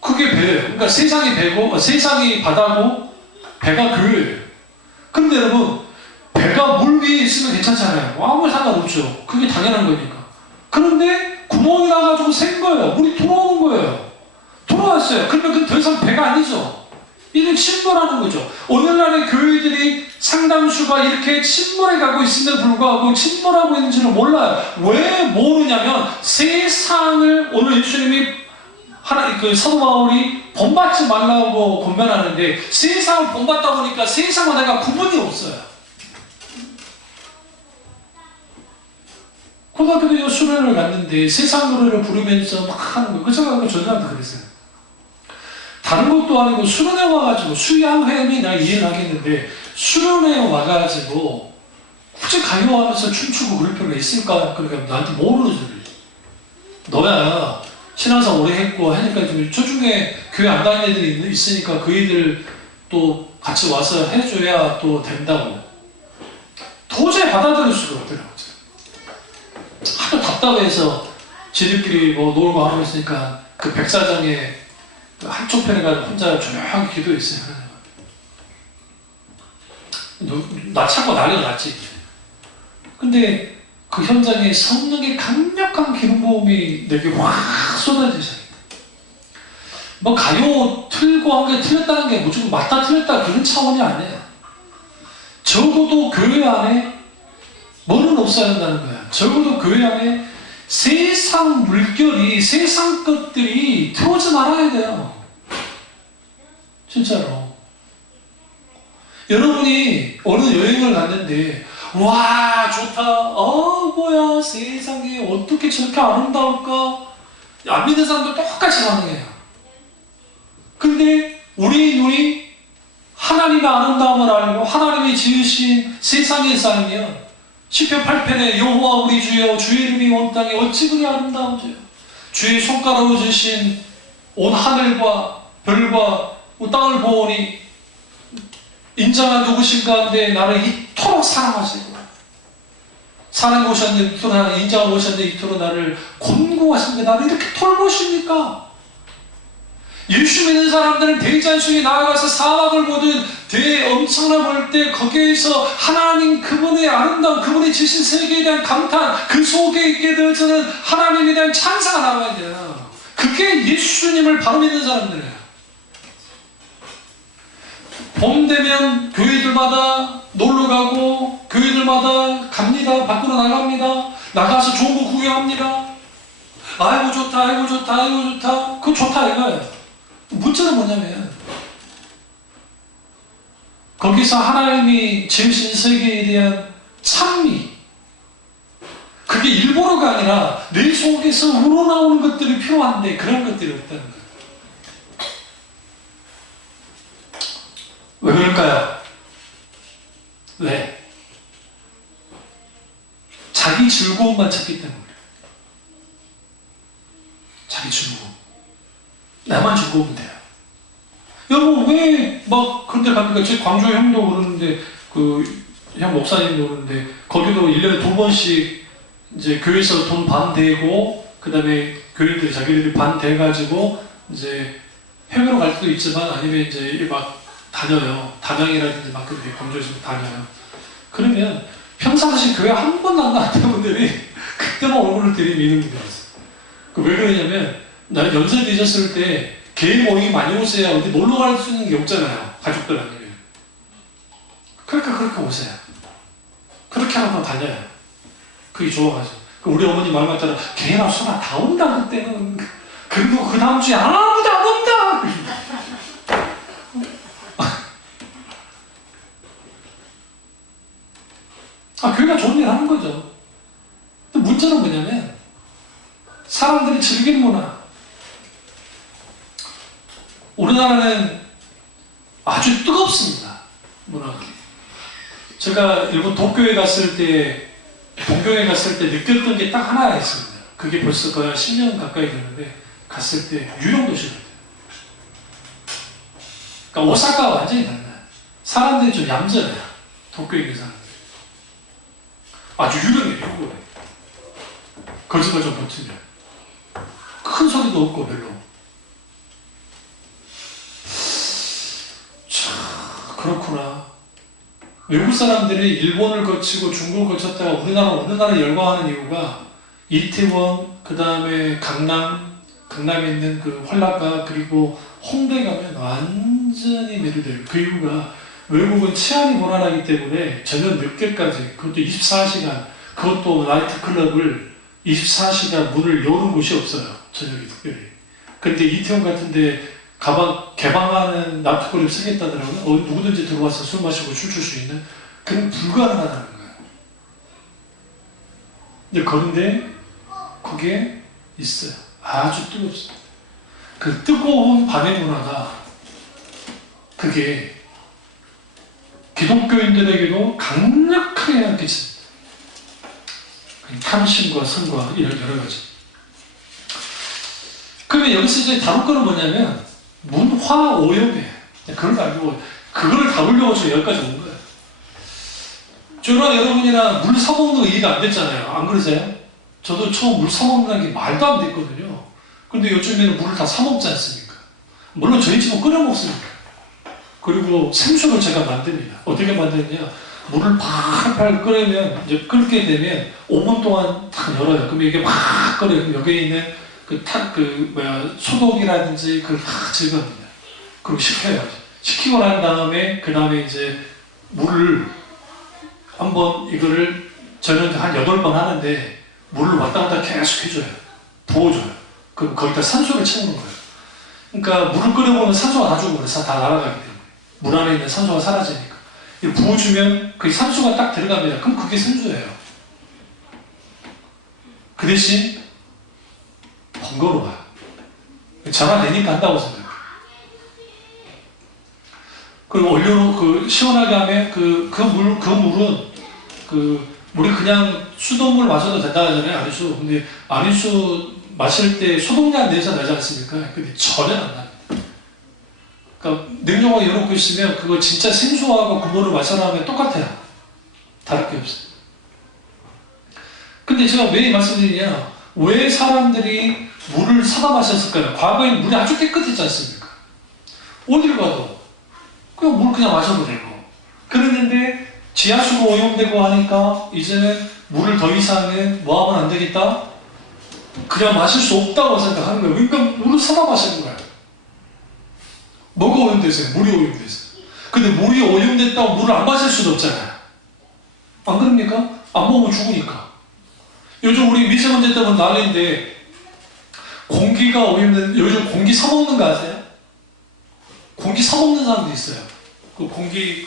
그게 배예요. 그러니까 세상이 배고 세상이 바다고 배가 교회예요. 근데 여러분 배가 물 위에 있으면 괜찮잖아요. 아무 상관없죠. 그게 당연한 거니까. 그런데 구멍이 나가지고 샌 거예요. 물이 들어오는 거예요. 들어왔어요. 그러면 그건 더 이상 배가 아니죠. 이는 침몰하는 거죠. 오늘날의 교회들이 상당수가 이렇게 침몰해 가고 있음에도 불구하고 침몰하고 있는지를 몰라요. 왜 모르냐면 세상을 오늘 예수님이 그 사도 바울이 본받지 말라고 권면하는데 세상을 본받다 보니까 세상과 내가 구분이 없어요. 고등학교 때 수련회를 갔는데 세상 노래를 부르면서 막 하는 거예요. 그 생각하고 전사한테 그랬어요. 다른 것도 아니고 수련회 와가지고 수양회는 나 이해는 하겠는데 수련회 와가지고 굳이 가요하면서 춤추고 그럴 필요가 있을까? 그러니까 나한테 모르는 소리. 너야 신앙생활 오래 했고 하니까 저 중에 교회 안 다니는 애들이 있으니까 그 애들 또 같이 와서 해줘야 또 된다고. 도저히 받아들일 수가 없더라고요. 하도 답답해서 지들끼리 뭐 놀고 하고 있으니까 그 백사장에 한쪽 편에 가서 혼자 조용하게 기도했어요. 나 찾고 난리가 났지. 근데 그 현장에 성령의 강력한 기름 부음이 내게 확 쏟아지기 시작했다. 뭐 가요 틀고 한 게 틀렸다는 게 무조건 맞다 틀렸다 그런 차원이 아니에요. 적어도 교회 안에 뭐는 없어야 한다는 거야. 적어도 교회 안에 세상 물결이 세상 것들이 들어오지 말아야 돼요. 진짜로. 여러분이 어느 여행을 갔는데 와 좋다. 뭐야 세상에 어떻게 저렇게 아름다울까. 안 믿는 사람도 똑같이 반응해요. 근데 우리 눈이 하나님의 아름다움을 알고 하나님이 지으신 세상에 살면 시편 8편에 여호와 우리 주여 주의 이름이 온 땅에 어찌 그리 아름다운지요. 주의 손가락으로 주신 온 하늘과 별과 땅을 보오니 인자가 누구신 가운데 나를 이토록 사랑하시고 사랑해 오셨는데 이토록 인자가 오셨는데 이토록 나를 권고하시는데 나를 이렇게 돌보십니까? 예수 믿는 사람들은 대장중에 나아가서 사막을 보든 엄청나 볼 때 거기에서 하나님 그분의 아름다운 그분이 지신 세계에 대한 감탄 그 속에 있게 되어지는 하나님에 대한 찬사가 나와야 돼요. 그게 예수님을 바로 믿는 사람들이에요. 봄 되면 교회들마다 놀러가고 교회들마다 갑니다. 밖으로 나갑니다. 나가서 좋은 거 구경합니다. 아이고 좋다 아이고 좋다 아이고 좋다. 그거 좋다 이거예요. 문제는 뭐냐면 거기서 하나님이 지으신 세계에 대한 찬미 그게 일부러가 아니라 내 속에서 우러나오는 것들이 필요한데 그런 것들이 없다는 거예요. 왜 그럴까요? 왜? 자기 즐거움만 찾기 때문에. 자기 즐거움. 나만 즐거우면 돼요. 여러분 왜 막 그런데 갑니까? 제 광주 형도 그러는데 형 목사님도 그러는데 거기도 1년에 2번씩 이제 교회에서 돈 반 대고 그 다음에 교인들이 자기들이 반 대가지고 이제 해외로 갈 수도 있지만 아니면 이제 막 다녀요. 다낭이라든지 막 그렇게 광주에서 다녀요. 그러면 평상시 교회 한 번도 안 나왔던 분들이 그때만 얼굴을 들이미는 분이 있어요. 왜 그러냐면 나 연세 드셨을 때 개인 모임이 많이 오세요. 어디 놀러 갈 수 있는 게 없잖아요. 가족들 아니면. 그러니까 그렇게 오세요. 그렇게 하고 다녀요. 그게 좋아가지고. 우리 어머니 말 맞잖아. 개나 소나 다 온다 그때는. 그리고 그 다음 주에 아무도 안 온다. 교회가 좋은 일 하는 거죠. 근데 문제는 뭐냐면 사람들이 즐기는 문화. 우리나라는 아주 뜨겁습니다. 문화가. 제가 일본 도쿄에 갔을 때, 동경에 갔을 때 느꼈던 게 딱 하나 있습니다. 그게 벌써 거의 10년 가까이 되는데 갔을 때 유령 도시거든요. 그러니까 오사카가 완전히 달라요. 사람들이 좀 얌전해요. 도쿄에 있는 사람들. 아주 유령이에요. 거짓말 좀 버티면. 큰 소리도 없고 별로. 그렇구나. 외국 사람들이 일본을 거치고 중국을 거쳤다가 우리나라 열광하는 이유가 이태원, 그 다음에 강남에 있는 그 활락가, 그리고 홍대 가면 완전히 매료돼요. 그 이유가 외국은 치안이 무난하기 때문에 저녁 늦게까지, 그것도 24시간, 그것도 나이트클럽을 24시간 문을 여는 곳이 없어요. 저녁에 특별히. 근데 이태원 같은데 개방하는 나트클럽 쓰겠다더라고요. 누구든지 들어와서 술 마시고 춤출 수 있는. 그건 불가능하다는 거예요. 근데 그런데 그게 있어요. 아주 뜨겁습니다. 그 뜨거운 밤의 문화가 그게 기독교인들에게도 강력하게 영향을 끼칩니다. 탐심과 성과 이런 여러 가지. 그러면 여기서 이제 다룰 거는 뭐냐면 문화 오염이에요. 그걸 가지고 그거를 다루려고 저 여기까지 온 거예요. 저랑 여러분이랑 물 사먹는 거 이해가 안 됐잖아요. 안 그러세요? 저도 처음 물 사먹는 게 말도 안 됐거든요. 근데 요즘에는 물을 다 사먹지 않습니까? 물론 저희 집은 끓여 먹습니다. 그리고 생수를 제가 만듭니다. 어떻게 만드느냐? 물을 팔팔 끓이면, 이제 끓게 되면 5분 동안 딱 열어요. 그럼 이게 막 끓여요. 그럼 여기에 있는 소독이라든지 그걸 다 제거합니다. 그리고 식혀요. 식히고 난 다음에, 그 다음에 이제 물을 한번 이거를 저는 한 8번 하는데 물을 왔다 갔다 계속 해줘요. 부어줘요. 그럼 거기다 산소를 채우는 거예요. 그러니까 물을 끓여보면 산소가 다 죽어버려요. 다 날아가기 때문에. 물 안에 있는 산소가 사라지니까. 이거 부어주면 그 산소가 딱 들어갑니다. 그럼 그게 생수예요. 그 대신 번거로워요. 전화되니까 한다고 생각해요. 그리고 원료로 시원하게 하면 물이 그냥 수돗물 마셔도 된다 하잖아요. 아리수. 근데 아리수 마실 때 소독약 내서 나지 않습니까? 근데 전혀 안 납니다. 그러니까 냉장고에 열어놓고 있으면 그거 진짜 생수하고 그거를 마셔나면 똑같아요. 다를 게 없어요. 근데 제가 왜 말씀드리냐? 왜 사람들이 물을 사다 마셨을까요? 과거에는 물이 아주 깨끗했지 않습니까? 어딜 가도 그냥 물 그냥 마셔도 되고 그랬는데 지하수가 오염되고 하니까 이제는 물을 더 이상은 뭐 하면 안 되겠다? 그냥 마실 수 없다고 생각하는 거예요. 그러니까 물을 사다 마시는 거예요. 뭐가 오염됐어요? 물이 오염됐어요. 근데 물이 오염됐다고 물을 안 마실 수도 없잖아요. 안 그럽니까? 안 먹으면 죽으니까. 요즘 우리 미세먼지 때문에 난리인데 공기가 오염된, 요즘 공기 사먹는 거 아세요? 공기 사먹는 사람도 있어요. 그 공기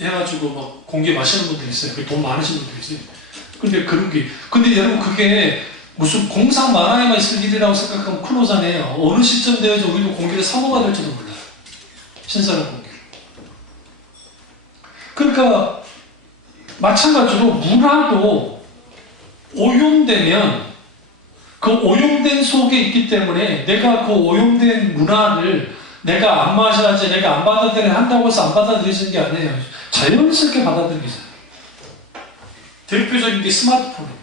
해가지고 막 공기 마시는 분들 있어요. 돈 많으신 분들 있어요. 근데 여러분 그게 무슨 공상 만화에만 있을 일이라고 생각하면 큰 오산이에요. 어느 시점 되어서 우리도 공기를 사먹어야 될지도 몰라요. 신선한 공기를. 그러니까 마찬가지로 문화도 오염되면 그 오염된 속에 있기 때문에 내가 그 오염된 문화를 내가 안 마셔야지, 내가 안 받아들여야 한다고 해서 안 받아들이는 게 아니에요. 자연스럽게 받아들이잖아요. 대표적인 게 스마트폰입니다.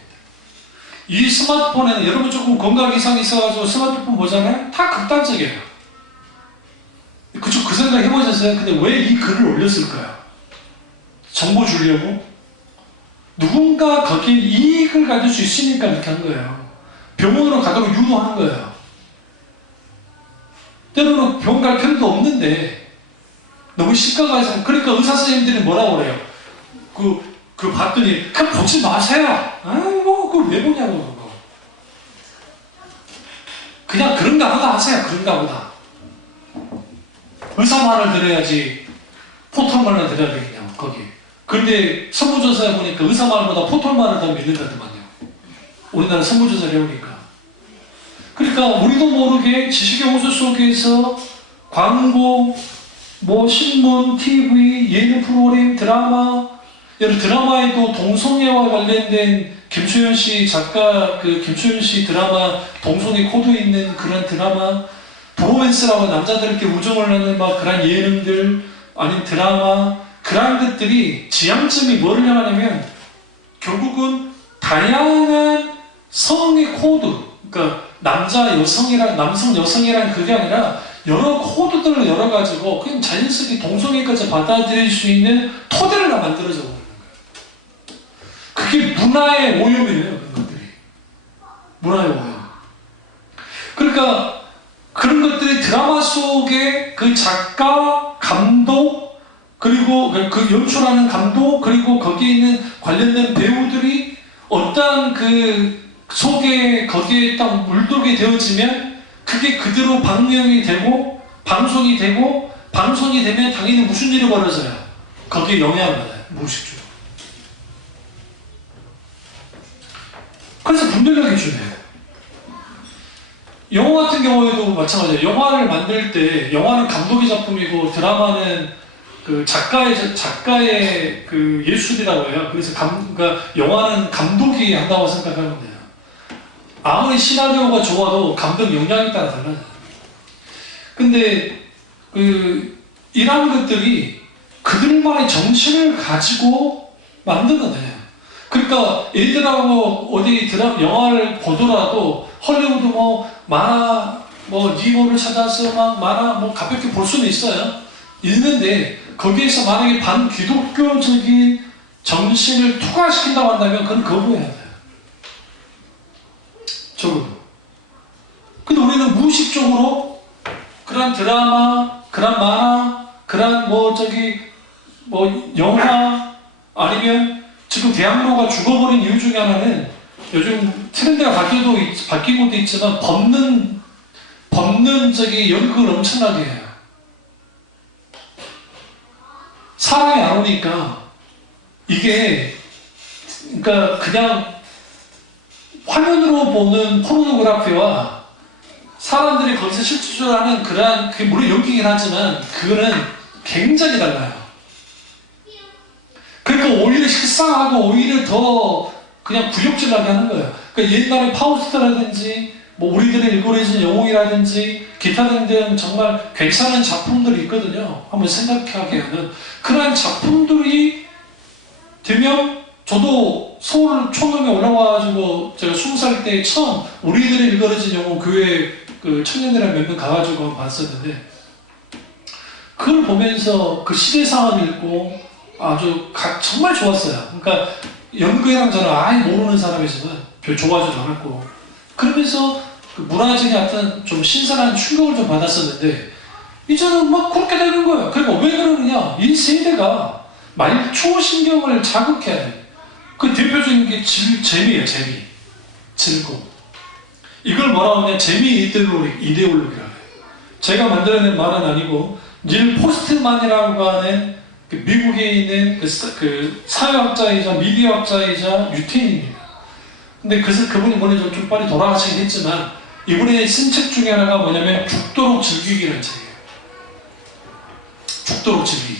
이 스마트폰에는 여러분 조금 건강 이상이 있어가지고 스마트폰 보잖아요? 다 극단적이에요. 그 생각 해보셨어요? 근데 왜 이 글을 올렸을까요? 정보 주려고? 누군가 거기에 이익을 가질 수 있으니까 이렇게 한 거예요. 병원으로 가도록 유도하는 거예요. 때로는 병원 갈 필요도 없는데 너무 시가가서 그러니까 의사 선생님들이 뭐라고 그래요? 그 봤더니 그냥 보지 마세요. 아이고 그걸 왜 보냐고 그거. 그냥 그런가 보다 하세요. 그런가 보다. 의사 말을 들어야지 포털 말을 들어야 되겠냐 거기. 그런데 설문조사에 보니까 의사 말보다 포털 말을 더 믿는다더만요. 우리나라 설문조사를 해보니까. 그러니까 우리도 모르게 지식의 호수 속에서 광고, 뭐 신문, TV, 예능 프로그램, 드라마, 여러 드라마에도 동성애와 관련된 김초연 씨 작가 그 김초연 씨 드라마 동성애 코드 있는 그런 드라마, 브로맨스라고 남자들께 우정을 나누는 막 그런 예능들 아닌 드라마 그런 것들이 지향점이 뭐를 향하냐면 결국은 다양한 성의 코드, 그러니까 남자 여성이랑 남성 여성이랑 그게 아니라 여러 코드들을 열어가지고 그냥 자연스럽게 동성애까지 받아들일 수 있는 토대를 만들어져 버리는 거예요. 그게 문화의 오염이에요. 그런 것들이 문화의 오염. 그러니까 그런 것들이 드라마 속에 그 작가, 감독 그리고 그 연출하는 감독 그리고 거기에 있는 관련된 배우들이 어떠한 그 속에 거기에 딱 물들게 되어지면 그게 그대로 방영이 되고 방송이 되고 방송이 되면 당연히 무슨 일이 벌어져요? 거기에 영향을 받아요. 무의식적으로. 그래서 분별력이 중요해요. 영화 같은 경우에도 마찬가지예요. 영화를 만들 때 영화는 감독의 작품이고 드라마는 그 작가의 그 예술이라고 해요. 그래서 그러니까 영화는 감독이 한다고 생각하면 돼요. 아무리 시나리오가 좋아도 감독 역량에 따라 달라요. 근데 이런 것들이 그들만의 정신을 가지고 만든 거예요. 그러니까 애들하고 어디 영화를 보더라도 헐리우드 뭐 만화 뭐 니모를 찾아서 막 만화 뭐 가볍게 볼 수는 있어요. 있는데 거기에서 만약에 반기독교적인 정신을 투과시킨다고 한다면 그건 거부해야 돼요. 적어도. 근데 우리는 무의식적으로 그런 드라마, 그런 만화, 그런 뭐 영화 아니면 지금 대학로가 죽어버린 이유 중에 하나는 요즘 트렌드가 바뀌고도 있지만 법는 연극을 엄청나게 해요. 사람이 안 오니까 이게 그러니까 그냥 화면으로 보는 포르노그래피와 사람들이 거기서 실질적으로 하는 그러한 그게 물론 연기긴 하지만 그거는 굉장히 달라요. 그러니까 오히려 식상하고 오히려 더 그냥 구역질나게 하는 거예요. 그러니까 옛날에 파우스트라든지 뭐 우리들의 일본에서 영웅이라든지 기타 등등 정말 괜찮은 작품들이 있거든요. 한번 생각하게 하는 그러한 작품들이 되면 저도 서울 총영에 올라와가지고 제가 20살 때 처음 우리들의 일거러진 영웅 교회 그 청년들이랑 몇 명 가가지고 봤었는데 그걸 보면서 그 시대상을 읽고 아주 정말 좋았어요. 그러니까 연극이랑 저는 아예 모르는 사람이지만 별 좋아하지도 않았고 그러면서 그 문화적인 어떤 좀 신선한 충격을 좀 받았었는데 이제는 막 그렇게 되는 거예요. 그러니까 왜 그러느냐? 이 세대가 말초신경을 자극해야 돼. 그 대표적인 게 재미예요. 재미. 즐거움. 이걸 뭐라고 하냐? 재미 이데올로기라고 해요. 제가 만들어낸 말은 아니고 닐 포스트만이라고 하는 그 미국에 있는 그 사회학자이자 미디어학자이자 유태인입니다. 근데 그분이 뭐냐 좀 빨리 돌아가시긴 했지만 이분의 쓴 책 중에 하나가 뭐냐면 죽도록 즐기기라는 책이에요. 죽도록 즐기기.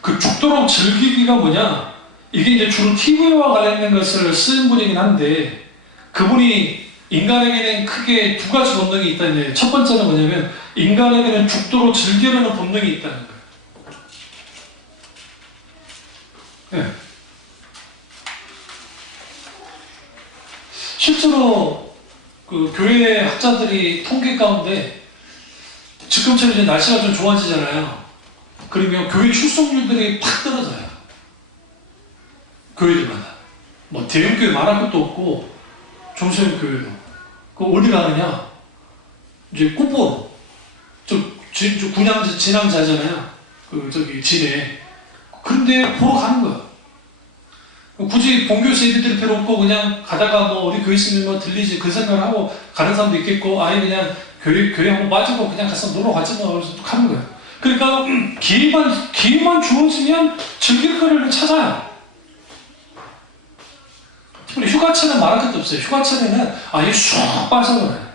그 죽도록 즐기기가 뭐냐? 이게 이제 주로 TV와 관련된 것을 쓴 분이긴 한데 그분이 인간에게는 크게 두 가지 본능이 있다는데 첫 번째는 뭐냐면 인간에게는 죽도록 즐기려는 본능이 있다는 거예요. 네. 실제로 그 교회 학자들이 통계 가운데 지금처럼 이제 날씨가 좀 좋아지잖아요. 그러면 교회 출석률들이 팍 떨어져요. 교회들마다. 뭐 대형 교회 말할 것도 없고 중소형 교회도. 그 어디 가느냐? 이제 꽃보러. 저 진앙자잖아요. 그 저기 진해. 그런데 보러 가는 거야. 굳이 본교에서 예배드릴 필요 없고 그냥 가다가 뭐 우리 교회 있으면 뭐 들리지 그 생각을 하고 가는 사람도 있겠고 아예 그냥 교회 한번 빠지고 그냥 가서 놀러 가지 뭐 그래서 가는 거예요. 그러니까 기회만 주어지면 즐길 거리를 찾아요. 특히 휴가철은 말할 것도 없어요. 휴가철에는 아예 쑥 빠져버려요.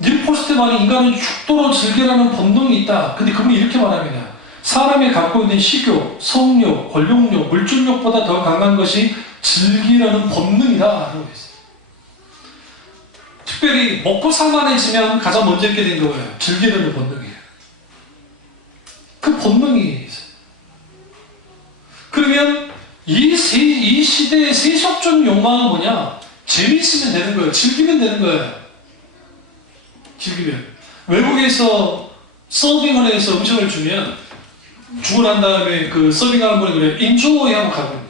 닐 포스트만이 인간은 죽도록 즐기라는 본능이 있다. 근데 그분이 이렇게 말합니다. 사람이 갖고 있는 식욕, 성욕, 권력욕, 물질욕보다 더 강한 것이 즐기려는 본능이다 라고 했어요. 특별히 먹고 살만해지면 가장 먼저 있게 된 거예요. 즐기려는 본능이에요. 그 본능이 있어요. 그러면 이 시대의 세속적 욕망은 뭐냐? 재미있으면 되는 거예요. 즐기면 되는 거예요. 즐기면. 외국에서 서빙을 해서 음식을 주면 주고 난 다음에 그 서빙하는 분이 그래요. 인조이 하고 가거든요.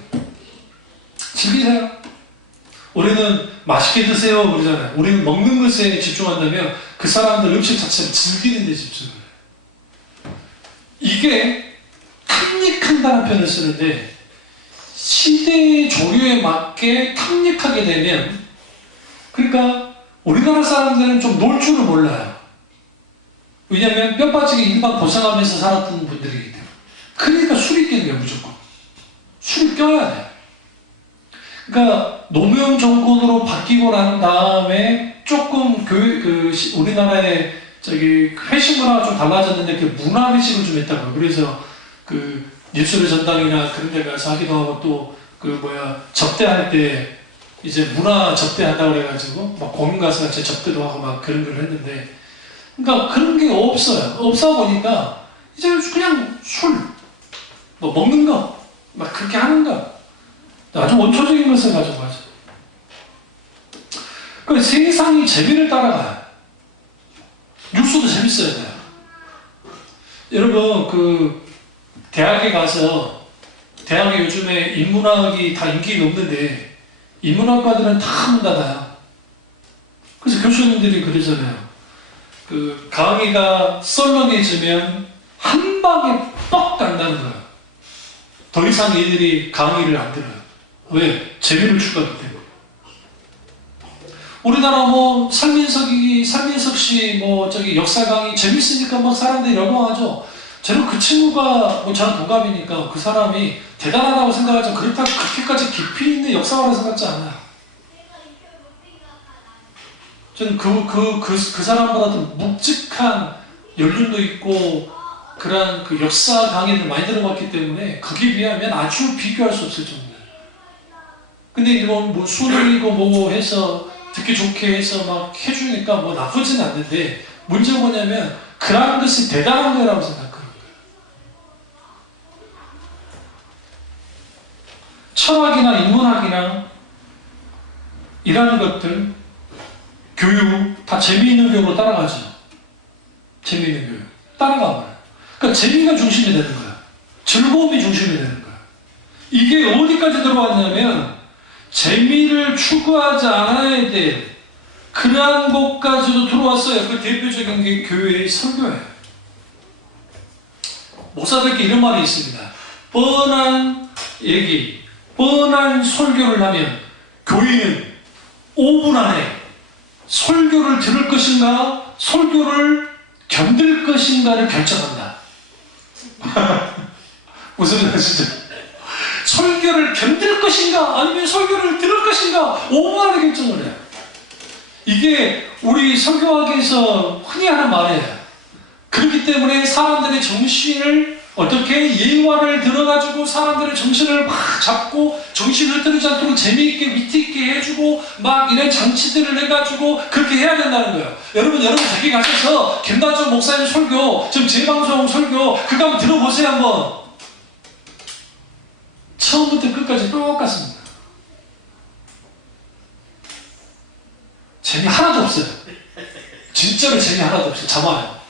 즐기세요. 우리는 맛있게 드세요 그러잖아요. 우리는 먹는 것에 집중한다면 그 사람들 음식 자체를 즐기는 데 집중을 해요. 이게 탐닉한다는 표현을 쓰는데 시대의 조류에 맞게 탐닉하게 되면 그러니까 우리나라 사람들은 좀 놀 줄을 몰라요. 왜냐하면 뼈 빠지게 일반 고생하면서 살았던 분들이기 때문에. 그러니까 술이 끼는 거예요. 무조건. 술이 껴야 돼요. 그러니까 노무현 정권으로 바뀌고 난 다음에 조금 우리나라의 저기 회식 문화가 좀 달라졌는데 그 문화 회식을 좀 했다고요. 그래서 그 예술의 전당이나 그런 데 가서 하기도 하고 또 접대할 때 이제 문화 접대한다고 그래가지고 막 공연 가서 같이 접대도 하고 막 그런 걸 했는데 그러니까 그런 게 없어요. 없어 보니까 이제 그냥 술, 뭐 먹는 거, 막 그렇게 하는 거. 아주 원초적인 것을 가지고 가죠. 그 세상이 재미를 따라가요. 뉴스도 재밌어야 돼요. 여러분 그 대학에 가서 대학에 요즘에 인문학이 다 인기가 없는데 인문학과들은 다 문 닫아요. 그래서 교수님들이 그러잖아요. 그 강의가 썰렁해지면 한 방에 뻑 간다는 거예요. 더 이상 얘들이 강의를 안 들어요. 왜? 재미를 추구하기 때문에. 우리나라 뭐 살민석 씨 뭐 저기 역사 강의 재밌으니까 막 사람들이 열광하죠. 저는 그 친구가 뭐 저랑 동갑이니까 그 사람이 대단하다고 생각하죠. 그렇다고 그렇게까지 깊이 있는 역사관을 생각하지 않아요. 저는 그 사람보다도 묵직한 연륜도 있고 그런 그 역사 강의를 많이 들어봤기 때문에 그게 비하면 아주 비교할 수 없을 정도예요. 근데 이거 뭐 수능이고 뭐 해서 듣기 좋게 해서 막 해주니까 뭐 나쁘진 않는데 문제가 뭐냐면 그런 것이 대단한 거라고 생각하는 거예요. 철학이나 인문학이나 이라는 것들 교육 다 재미있는 교육으로 따라가죠. 재미있는 교육 따라가봐요. 그러니까 재미가 중심이 되는 거야. 즐거움이 중심이 되는 거야. 이게 어디까지 들어왔냐면 재미를 추구하지 않아야 될 그러한 것까지도 들어왔어요. 그 대표적인 게 교회의 설교예요. 목사들께 이런 말이 있습니다. 뻔한 얘기, 뻔한 설교를 하면 교인은 5분 안에 설교를 들을 것인가, 설교를 견딜 것인가를 결정한다. 무슨 말이죠? 설교를 견딜 것인가, 아니면 설교를 들을 것인가, 5분 안에 결정을 해요. 이게 우리 설교학에서 흔히 하는 말이에요. 그렇기 때문에 사람들의 정신을 어떻게 예화를 들어가지고 사람들의 정신을 막 잡고 정신을 흐트러지지 않도록 재미있게 위트 있게 해주고 막 이런 장치들을 해가지고 그렇게 해야 된다는 거예요. 여러분 저기 가셔서 김단조 목사님 설교, 지금 제 방송 설교 그거 한번 들어보세요. 한번. 처음부터 끝까지 똑같습니다. 재미 하나도 없어요. 진짜로 재미 하나도 없어요. 잠아요.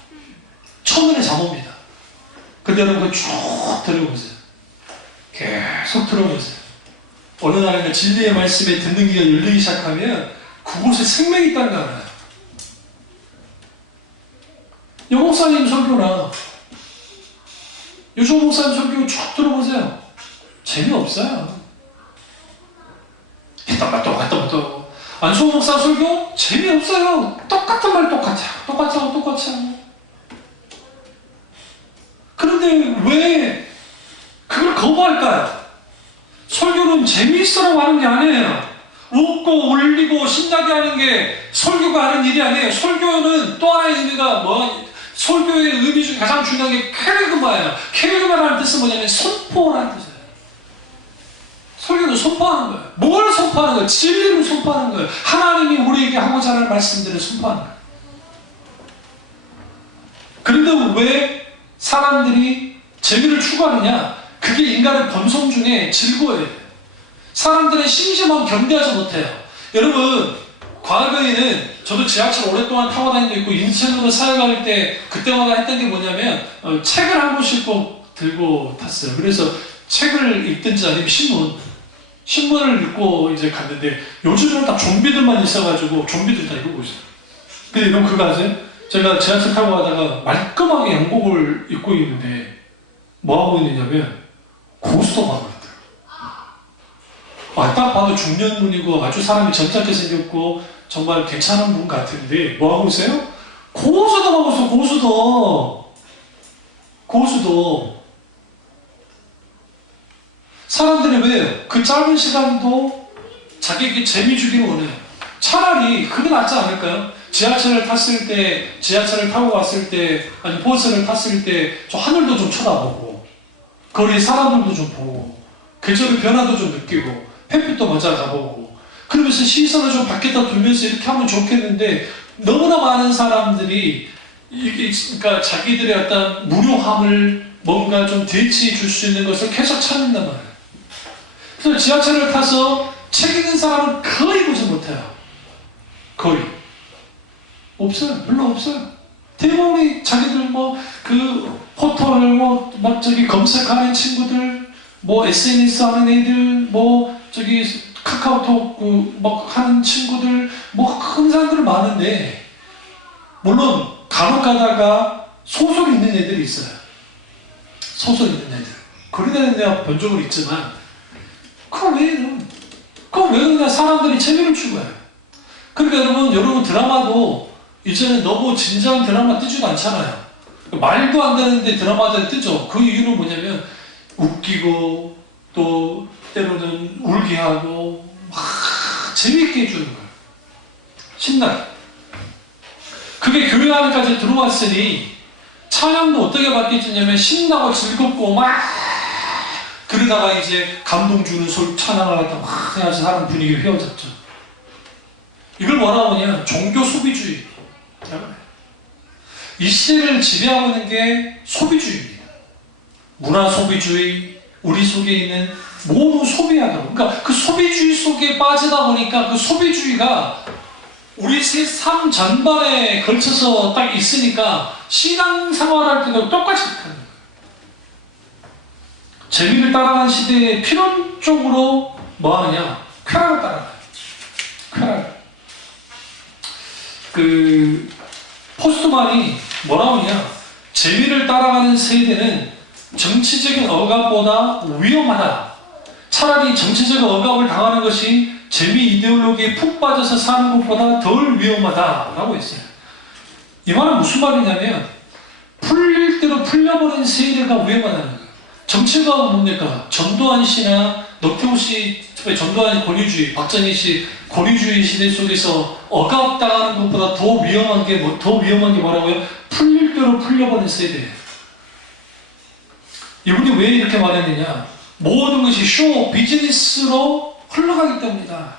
첫눈에 잠 옵니다. 근데 여러분 쭉 들어보세요. 계속 들어보세요. 어느 날인가 진리의 말씀에 듣는 귀가 열리기 시작하면 그곳에 생명이 있다는 거 알아요. 여 목사님 설교나 요조 목사님 설교 쭉 들어보세요. 재미없어요. 했던 안수호 목사 설교 재미없어요. 똑같은 말 똑같이 하고. 그런데 왜 그걸 거부할까요? 설교는 재미있으라고 하는 게 아니에요. 웃고 울리고 신나게 하는 게 설교가 하는 일이 아니에요. 설교는 또 하나의 의미가 설교의 의미 중에 가장 중요한 게 캐리그마예요. 캐리그마라는 뜻은 뭐냐면 선포라는 뜻이에요. 설교는 선포하는 거예요. 뭘 선포하는 거예요? 진리를 선포하는 거예요. 하나님이 우리에게 하고자 하는 말씀들을 선포하는 거예요. 그런데 왜 사람들이 재미를 추구하느냐? 그게 인간의 본성 중에 즐거워요. 사람들은 심심함 견디하지 못해요. 여러분, 과거에는 저도 지하철 오랫동안 타고 다닌 적 있고 인천으로 사역할 때 그때마다 했던 게 뭐냐면 책을 한 권씩 꼭 들고 탔어요. 그래서 책을 읽든지 아니면 신문을 읽고 이제 갔는데 요즘은 딱 좀비들만 있어가지고 좀비들 다 읽고 있어요. 근데 여러분 그거 아세요? 제가 지하철 타고 가다가 말끔하게 양복을 입고 있는데 뭐 하고 있느냐면 고스톱 하고 있더라고요. 딱 봐도 중년분이고 아주 사람이 점잖게 생겼고 정말 괜찮은 분 같은데 뭐 하고 있어요? 고수도 하고 있어. 고수도. 사람들이 왜 그 짧은 시간도 자기에게 재미 주기를 원해요. 차라리 그게 낫지 않을까요? 지하철을 타고 갔을 때, 아니 버스를 탔을 때 저 하늘도 좀 쳐다보고 거리 사람들도 좀 보고 계절의 변화도 좀 느끼고 햇빛도 맞아가보고 그러면서 시선을 좀 밖에다 두면서 이렇게 하면 좋겠는데 너무나 많은 사람들이 그러니까 자기들의 어떤 무료함을 뭔가 좀 대치해 줄 수 있는 것을 계속 찾는단 말이에요. 그래서 지하철을 타서 책 읽는 사람은 거의 보지 못해요. 거의. 없어요. 별로 없어요. 대부분이 자기들 포털을 검색하는 친구들, SNS 하는 애들, 카카오톡 하는 친구들, 큰 사람들 많은데, 물론 간혹 가다가 소설 있는 애들이 있어요. 소설 있는 애들. 그런 애가 변종은 있지만, 그건 왜 그냥 사람들이 재미를 추구해요. 그러니까 여러분 드라마도 이제는 너무 진지한 드라마 뜨지도 않잖아요. 말도 안 되는데 드라마들 뜨죠. 그 이유는 뭐냐면 웃기고 또 때로는 울게 하고 막 재밌게 해주는 거예요. 신나게. 그게 교회 안까지 들어왔으니 찬양도 어떻게 바뀌었냐면 신나고 즐겁고 막 그러다가 이제 감동 주는 찬양을 갖다 막 해야지 사람 분위기가 휘어졌죠. 이걸 뭐라고 하냐? 종교 소비주의. 이 시대를 지배하고 있는 게 소비주의입니다. 문화 소비주의, 우리 속에 있는 모든 소비하다. 그러니까 그 소비주의 속에 빠지다 보니까 그 소비주의가 우리 삶 전반에 걸쳐서 딱 있으니까 신앙생활할 때도 똑같이 하는 거예요. 재미를 따라가는 시대에 필연적으로 뭐 하느냐? 쾌락을 따라가요. 쾌락. 포스트만이 뭐라고 하냐? 재미를 따라가는 세대는 정치적인 억압보다 위험하다. 차라리 정치적 억압을 당하는 것이 재미 이데올로기에 푹 빠져서 사는 것보다 덜 위험하다라고 했어요. 이 말은 무슨 말이냐면 풀릴 대로 풀려버린 세대가 위험하다는 거예요. 정치가 뭡니까? 전두환 씨나 노태우 씨, 전두환 권위주의, 박정희 씨 권위주의 시대 속에서 억압당하는 것보다 더 위험한 게 뭐라고요? 풀릴 대로 풀려버린 세대예요. 이분이 왜 이렇게 말했느냐? 모든 것이 비즈니스로 흘러가기 때문이다.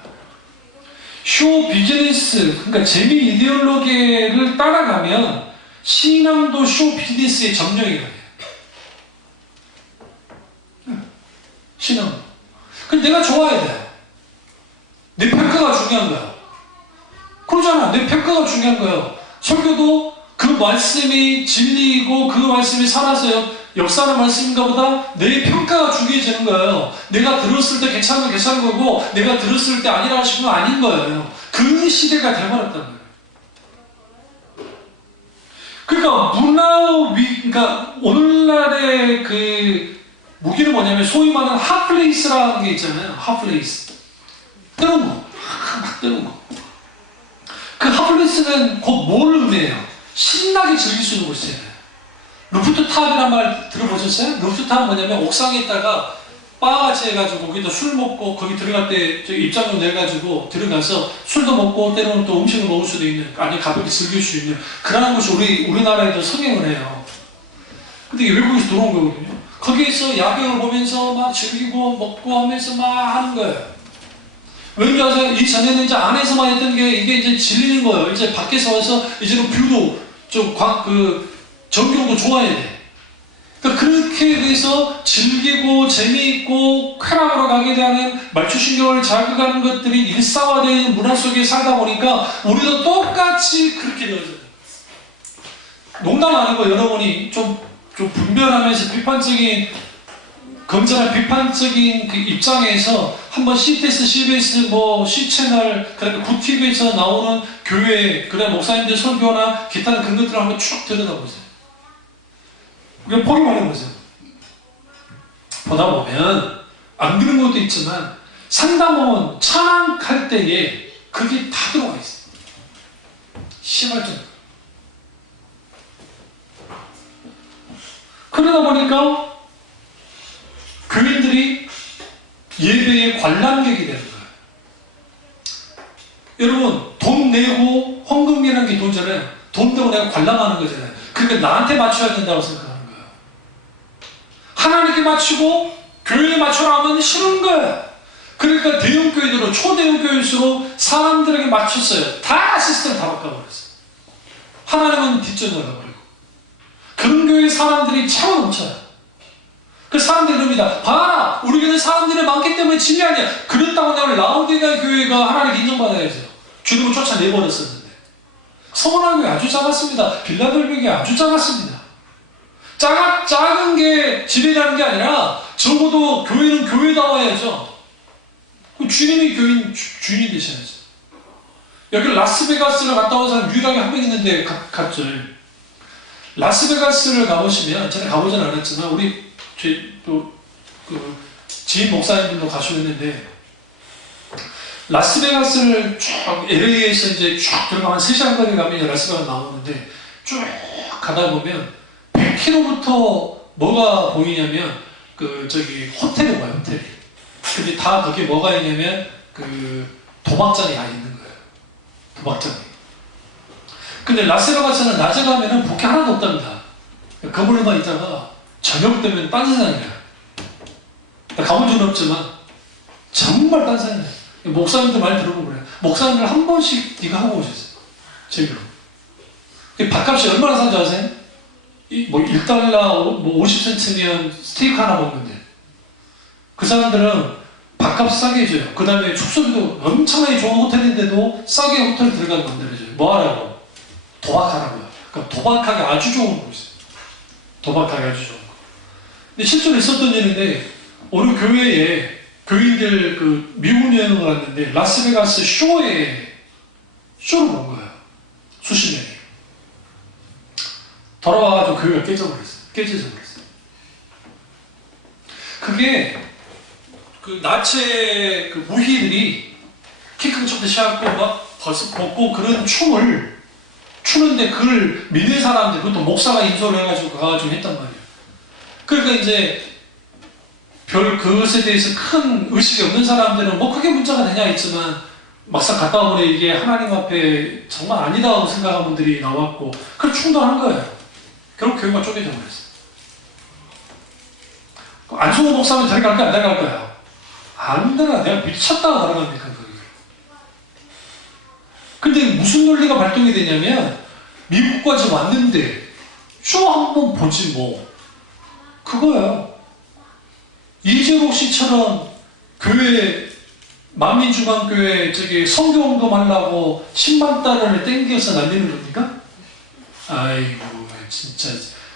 쇼 비즈니스, 그러니까 재미 이데올로기를 따라가면 신앙도 쇼 비즈니스의 점령이 돼요. 신앙. 근데 내가 좋아야 돼. 내 평가가 중요한 거야. 그러잖아. 내 평가가 중요한 거예요. 설교도 그 말씀이 진리이고 그 말씀이 살아서 역사하는 말씀인가 보다 내 평가가 중요해지는 거예요. 내가 들었을 때 괜찮으면 괜찮은 거고 내가 들었을 때 아니라 하시면 아닌 거예요. 그 시대가 돼버렸다는 거예요. 그러니까 그러니까 오늘날의 그 무기는 뭐냐면 소위 말하는 핫플레이스라는 게 있잖아요. 핫플레이스. 뜨는 거. 막 뜨는 거. 그 핫플레이스는 곧 뭘 의미해요? 신나게 즐길 수 있는 곳이에요. 루프탑이란 말 들어보셨어요? 루프탑은 뭐냐면 옥상에 있다가 바같이 해가지고 거기다 술 먹고 거기 들어갈 때 입장료 내가지고 들어가서 술도 먹고 때로는 또 음식을 먹을 수도 있는, 아니 가볍게 즐길 수 있는 그러한 곳이 우리나라에도 성행을 해요. 근데 이게 외국에서 들어온 거거든요. 거기에서 야경을 보면서 막 즐기고 먹고 하면서 막 하는 거예요. 왠지 아세요? 이전에는 이제 안에서만 했던 게 이게 이제 질리는 거예요. 이제 밖에서 와서 이제는 뷰도 좀 전경도 좋아야 돼. 그러니까 그렇게 돼서 즐기고 재미있고 쾌락으로 가게 되는 말초신경을 자극하는 것들이 일상화되는 문화 속에 살다 보니까 우리도 똑같이 그렇게 되어져요. 농담 아니고 여러분이 좀 분별하면서 비판적인 건전한 비판적인 그 입장에서 한번 CTS, CBS, 뭐 C채널, 그다음에 구TV에서 나오는 교회, 그다음 목사님들 설교나 기타는 그런 것들을 한번 쭉 들여다보세요. 그냥 보기만 해보세요. 보다 보면 안 그런 것도 있지만 상당 부분 찬양할 때에 그게 다 들어가 있어요. 심할 정도. 그러다 보니까 교인들이 예배의 관람객이 되는 거예요. 여러분, 돈 내고 헌금이라는 게 돈잖아요. 돈 내고 내가 관람하는 거잖아요. 그러니까 나한테 맞춰야 된다고 생각하는 거예요. 하나님께 맞추고 교회에 맞춰라 하면 싫은 거예요. 그러니까 대형교회들은 초대형교회일수록 사람들에게 맞췄어요. 다 시스템을 다 바꿔버렸어요. 하나님은 뒷전을 가버리고. 그런 교회 사람들이 참 넘쳐요. 그 사람들이 그럽니다. 봐라! 우리 교회 사람들이 많기 때문에 짐이 아니야. 그랬다고 내가 라우디게아 교회가 하나님 인정받아야죠. 주님을 쫓아내버렸었는데. 서원한 교회 아주 작았습니다. 빌라델비아에 아주 작았습니다. 작은 게 지배하는 게 아니라 적어도 교회는 교회다워야죠. 주님이 교인 주인이 되셔야죠. 여기 라스베가스를 갔다 온 사람 유일하게 한 명 있는데 갔죠. 라스베가스를 가보시면, 저는 가보진 않았지만 우리 지인 목사님들도 가시는데 라스베가스를 쭉 LA에서 이제 쭉 들어가면 3시간 거리 가면 라스베가스 나오는데 쭉 가다 보면 100km부터 뭐가 보이냐면 호텔이 뭐야, 호텔이. 근데 다 거기에 뭐가 있냐면 도박장이 다 있는 거예요. 도박장이. 근데 라스베가스는 낮에 가면은 복귀 하나도 없답니다. 건물에만 있다가 저녁 되면 딴 세상이야. 가본 적은 없지만 정말 딴 세상이야. 목사님들 많이 들어보고 그래요. 목사님들 한 번씩 네가 하고 오셨어요. 제대로. 밥값이 얼마나 산지 아세요? 뭐 1달러 50센트면 스테이크 하나 먹는데 그 사람들은 밥값 싸게 해줘요. 그 다음에 숙소비도 엄청나게 좋은 호텔인데도 싸게 호텔 들어가게 만들어줘요. 뭐 하라고? 도박하라고요. 그러니까 도박하기 아주 좋은 곳이에요. 도박하기 아주 좋은 거. 근데 실제로 있었던 일인데 어느 교회에 교인들 미국 여행을 갔는데 라스베가스 쇼를 본 거예요. 수십 명이. 돌아와가지고 교회가 깨져서 버렸어요. 그게 나체 무희들이 키 큰 척도 시작하고 막 벗고 그런 춤을 추는데 그걸 믿는 사람들, 그것도 목사가 인솔을 해가지고 가가지고 했단 말이에요. 그러니까 이제 그것에 대해서 큰 의식이 없는 사람들은 뭐 그게 문제가 되냐 했지만 막상 갔다 오니 이게 하나님 앞에 정말 아니다고 생각하는 분들이 나왔고 그걸 충돌한 거예요. 결국 교회가 쪼개져 버렸어요. 안승호 목사님 데려갈 거야, 안 데려갈 거야? 안 데려가. 내가 미쳤다고 데려갑니까? 근데 무슨 논리가 발동이 되냐면 미국까지 왔는데 쭉 한번 보지 뭐. 그거예요. 이재록 씨처럼 교회 만민중앙교회 저기 선교운동 하려고 10만 달러를 땡겨서 날리는 겁니까? 아이고 진짜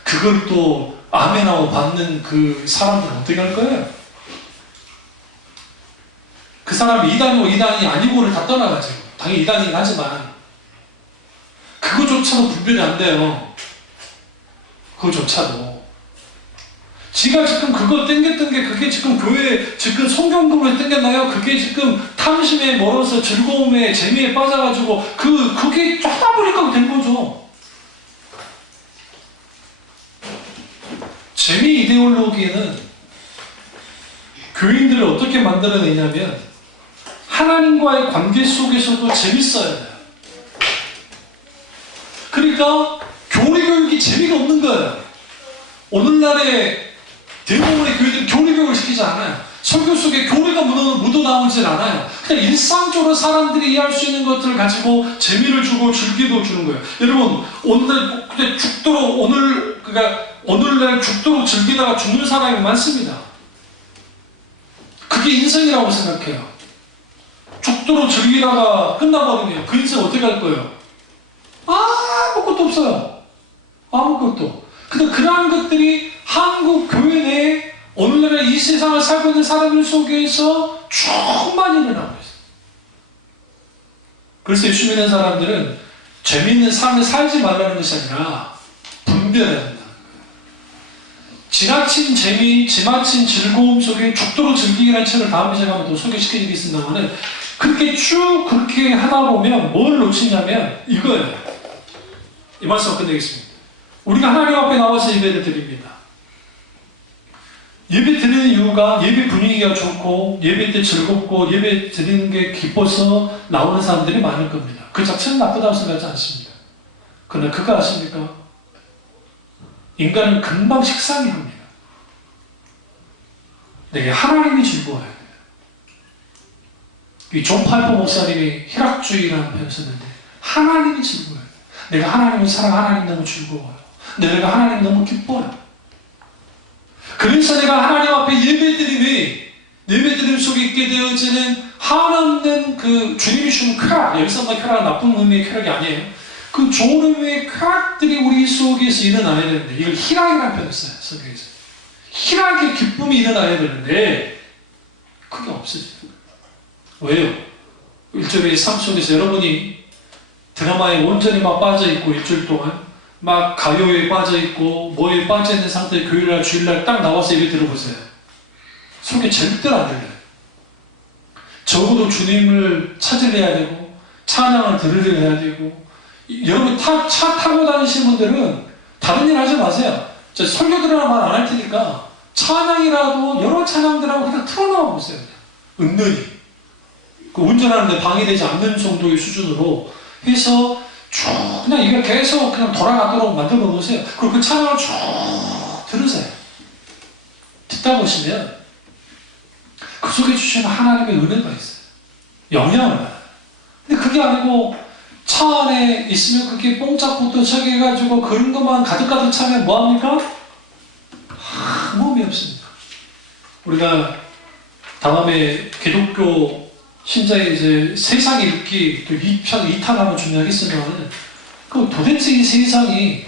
그걸 또 아멘하고 받는 그 사람들은 어떻게 할 거예요? 그 사람이 이단이고 이단이 아니고를 다 떠나가지고 당연히 이단이긴 하지만 그거조차도 분별이 안 돼요. 그거조차도 지가 지금 그거 땡겼던 게 그게 지금 교회 지금 성경금을 땡겼나요? 그게 지금 탐심에 멀어서 즐거움에 재미에 빠져가지고 그게 쩌다 보니까 된 거죠. 재미 이데올로기에는 교인들을 어떻게 만들어내냐면 하나님과의 관계 속에서도 재밌어야 돼요. 그러니까 교리교육이 재미가 없는 거예요. 오늘날의 대부분의 교회들은 교리교육을 시키지 않아요. 설교 속에 교리가 묻어나오질 않아요. 그냥 일상적으로 사람들이 이해할 수 있는 것들을 가지고 재미를 주고 즐기도 주는 거예요. 여러분 오늘 근데 죽도록 오늘날 죽도록 즐기다가 죽는 사람이 많습니다. 그게 인생이라고 생각해요. 죽도록 즐기다가 끝나버리면 그 인생 어떻게 할 거예요? 아무것도 없어요. 아무것도. 근데 그러한 것들이 한국 교회 내에 오늘날의 이 세상을 살고 있는 사람들 속에서 충만히 일어나고 있어요. 그래서 예수 믿는 사람들은 재미있는 삶을 살지 말라는 것이 아니라 분별해야 된다는 거예요. 지나친 재미, 지나친 즐거움 속에 죽도록 즐기기라는 책을 다음에 제가 한번 더 소개시켜드리겠습니다만은 그렇게 쭉 그렇게 하다 보면 뭘 놓치냐면 이거예요. 이 말씀 끝내겠습니다. 우리가 하나님 앞에 나와서 예배를 드립니다. 예배 드리는 이유가 예배 분위기가 좋고 예배 때 즐겁고 예배 드리는 게 기뻐서 나오는 사람들이 많을 겁니다. 그 자체는 나쁘다고 생각하지 않습니다. 그러나 그거 아십니까? 인간은 금방 식상해 합니다. 내게 하나님이 즐거워야 돼요. 이 존 파이퍼 목사님이 희락주의라는 표현을 썼는데 하나님이 즐거워요. 내가 하나님을 사랑, 하나님 너무 즐거워요. 내가 하나님 너무 기뻐요. 그래서 내가 하나님 앞에 예배드림 속에 있게 되어지는 한없는 그 주님이 주는 쾌락, 여기서 뭐 쾌락은 나쁜 의미의 쾌락이 아니에요. 그 좋은 의미의 쾌락들이 우리 속에서 일어나야 되는데 이걸 희락이라는 표현을 써요. 성경에서. 희락의 기쁨이 일어나야 되는데 그게 없어져요. 왜요? 일주일의 삶 속에서 여러분이 드라마에 온전히 막 빠져있고 일주일 동안 막 가요에 빠져있고 뭐에 빠져있는 상태에 교일날 주일날 딱 나와서 예배 들어보세요. 속에 절대로 안 들려요. 적어도 주님을 찾으려야 되고 찬양을 들으려 해야 되고 여러분 차 타고 다니시는 분들은 다른 일 하지 마세요. 저 설교들이나 말 안 할 테니까 찬양이라도 여러 찬양들하고 그냥 틀어놓아 보세요. 은근히 그 운전하는데 방해되지 않는 정도의 수준으로 해서 쭉 그냥 이게 계속 그냥 돌아가도록 만들어 놓으세요. 그리고 그 찬양을 쭉 들으세요. 듣다 보시면 그 속에 주시는 하나님의 은혜가 있어요. 영향을 받아요. 근데 그게 아니고 차 안에 있으면 그게 뽕짝부터 차게 해가지고 그런 것만 가득가득 차면 뭐합니까? 아무 의미 없습니다. 우리가 다음에 기독교 신자의 이제 세상 읽기 또 2탄 한번 준비하겠으면 그 도대체 이 세상이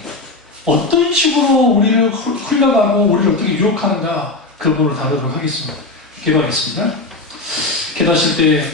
어떤 식으로 우리를 흘러가고 우리를 어떻게 유혹하는가 그 부분을 다루도록 하겠습니다. 기도하겠습니다. 기도하실 때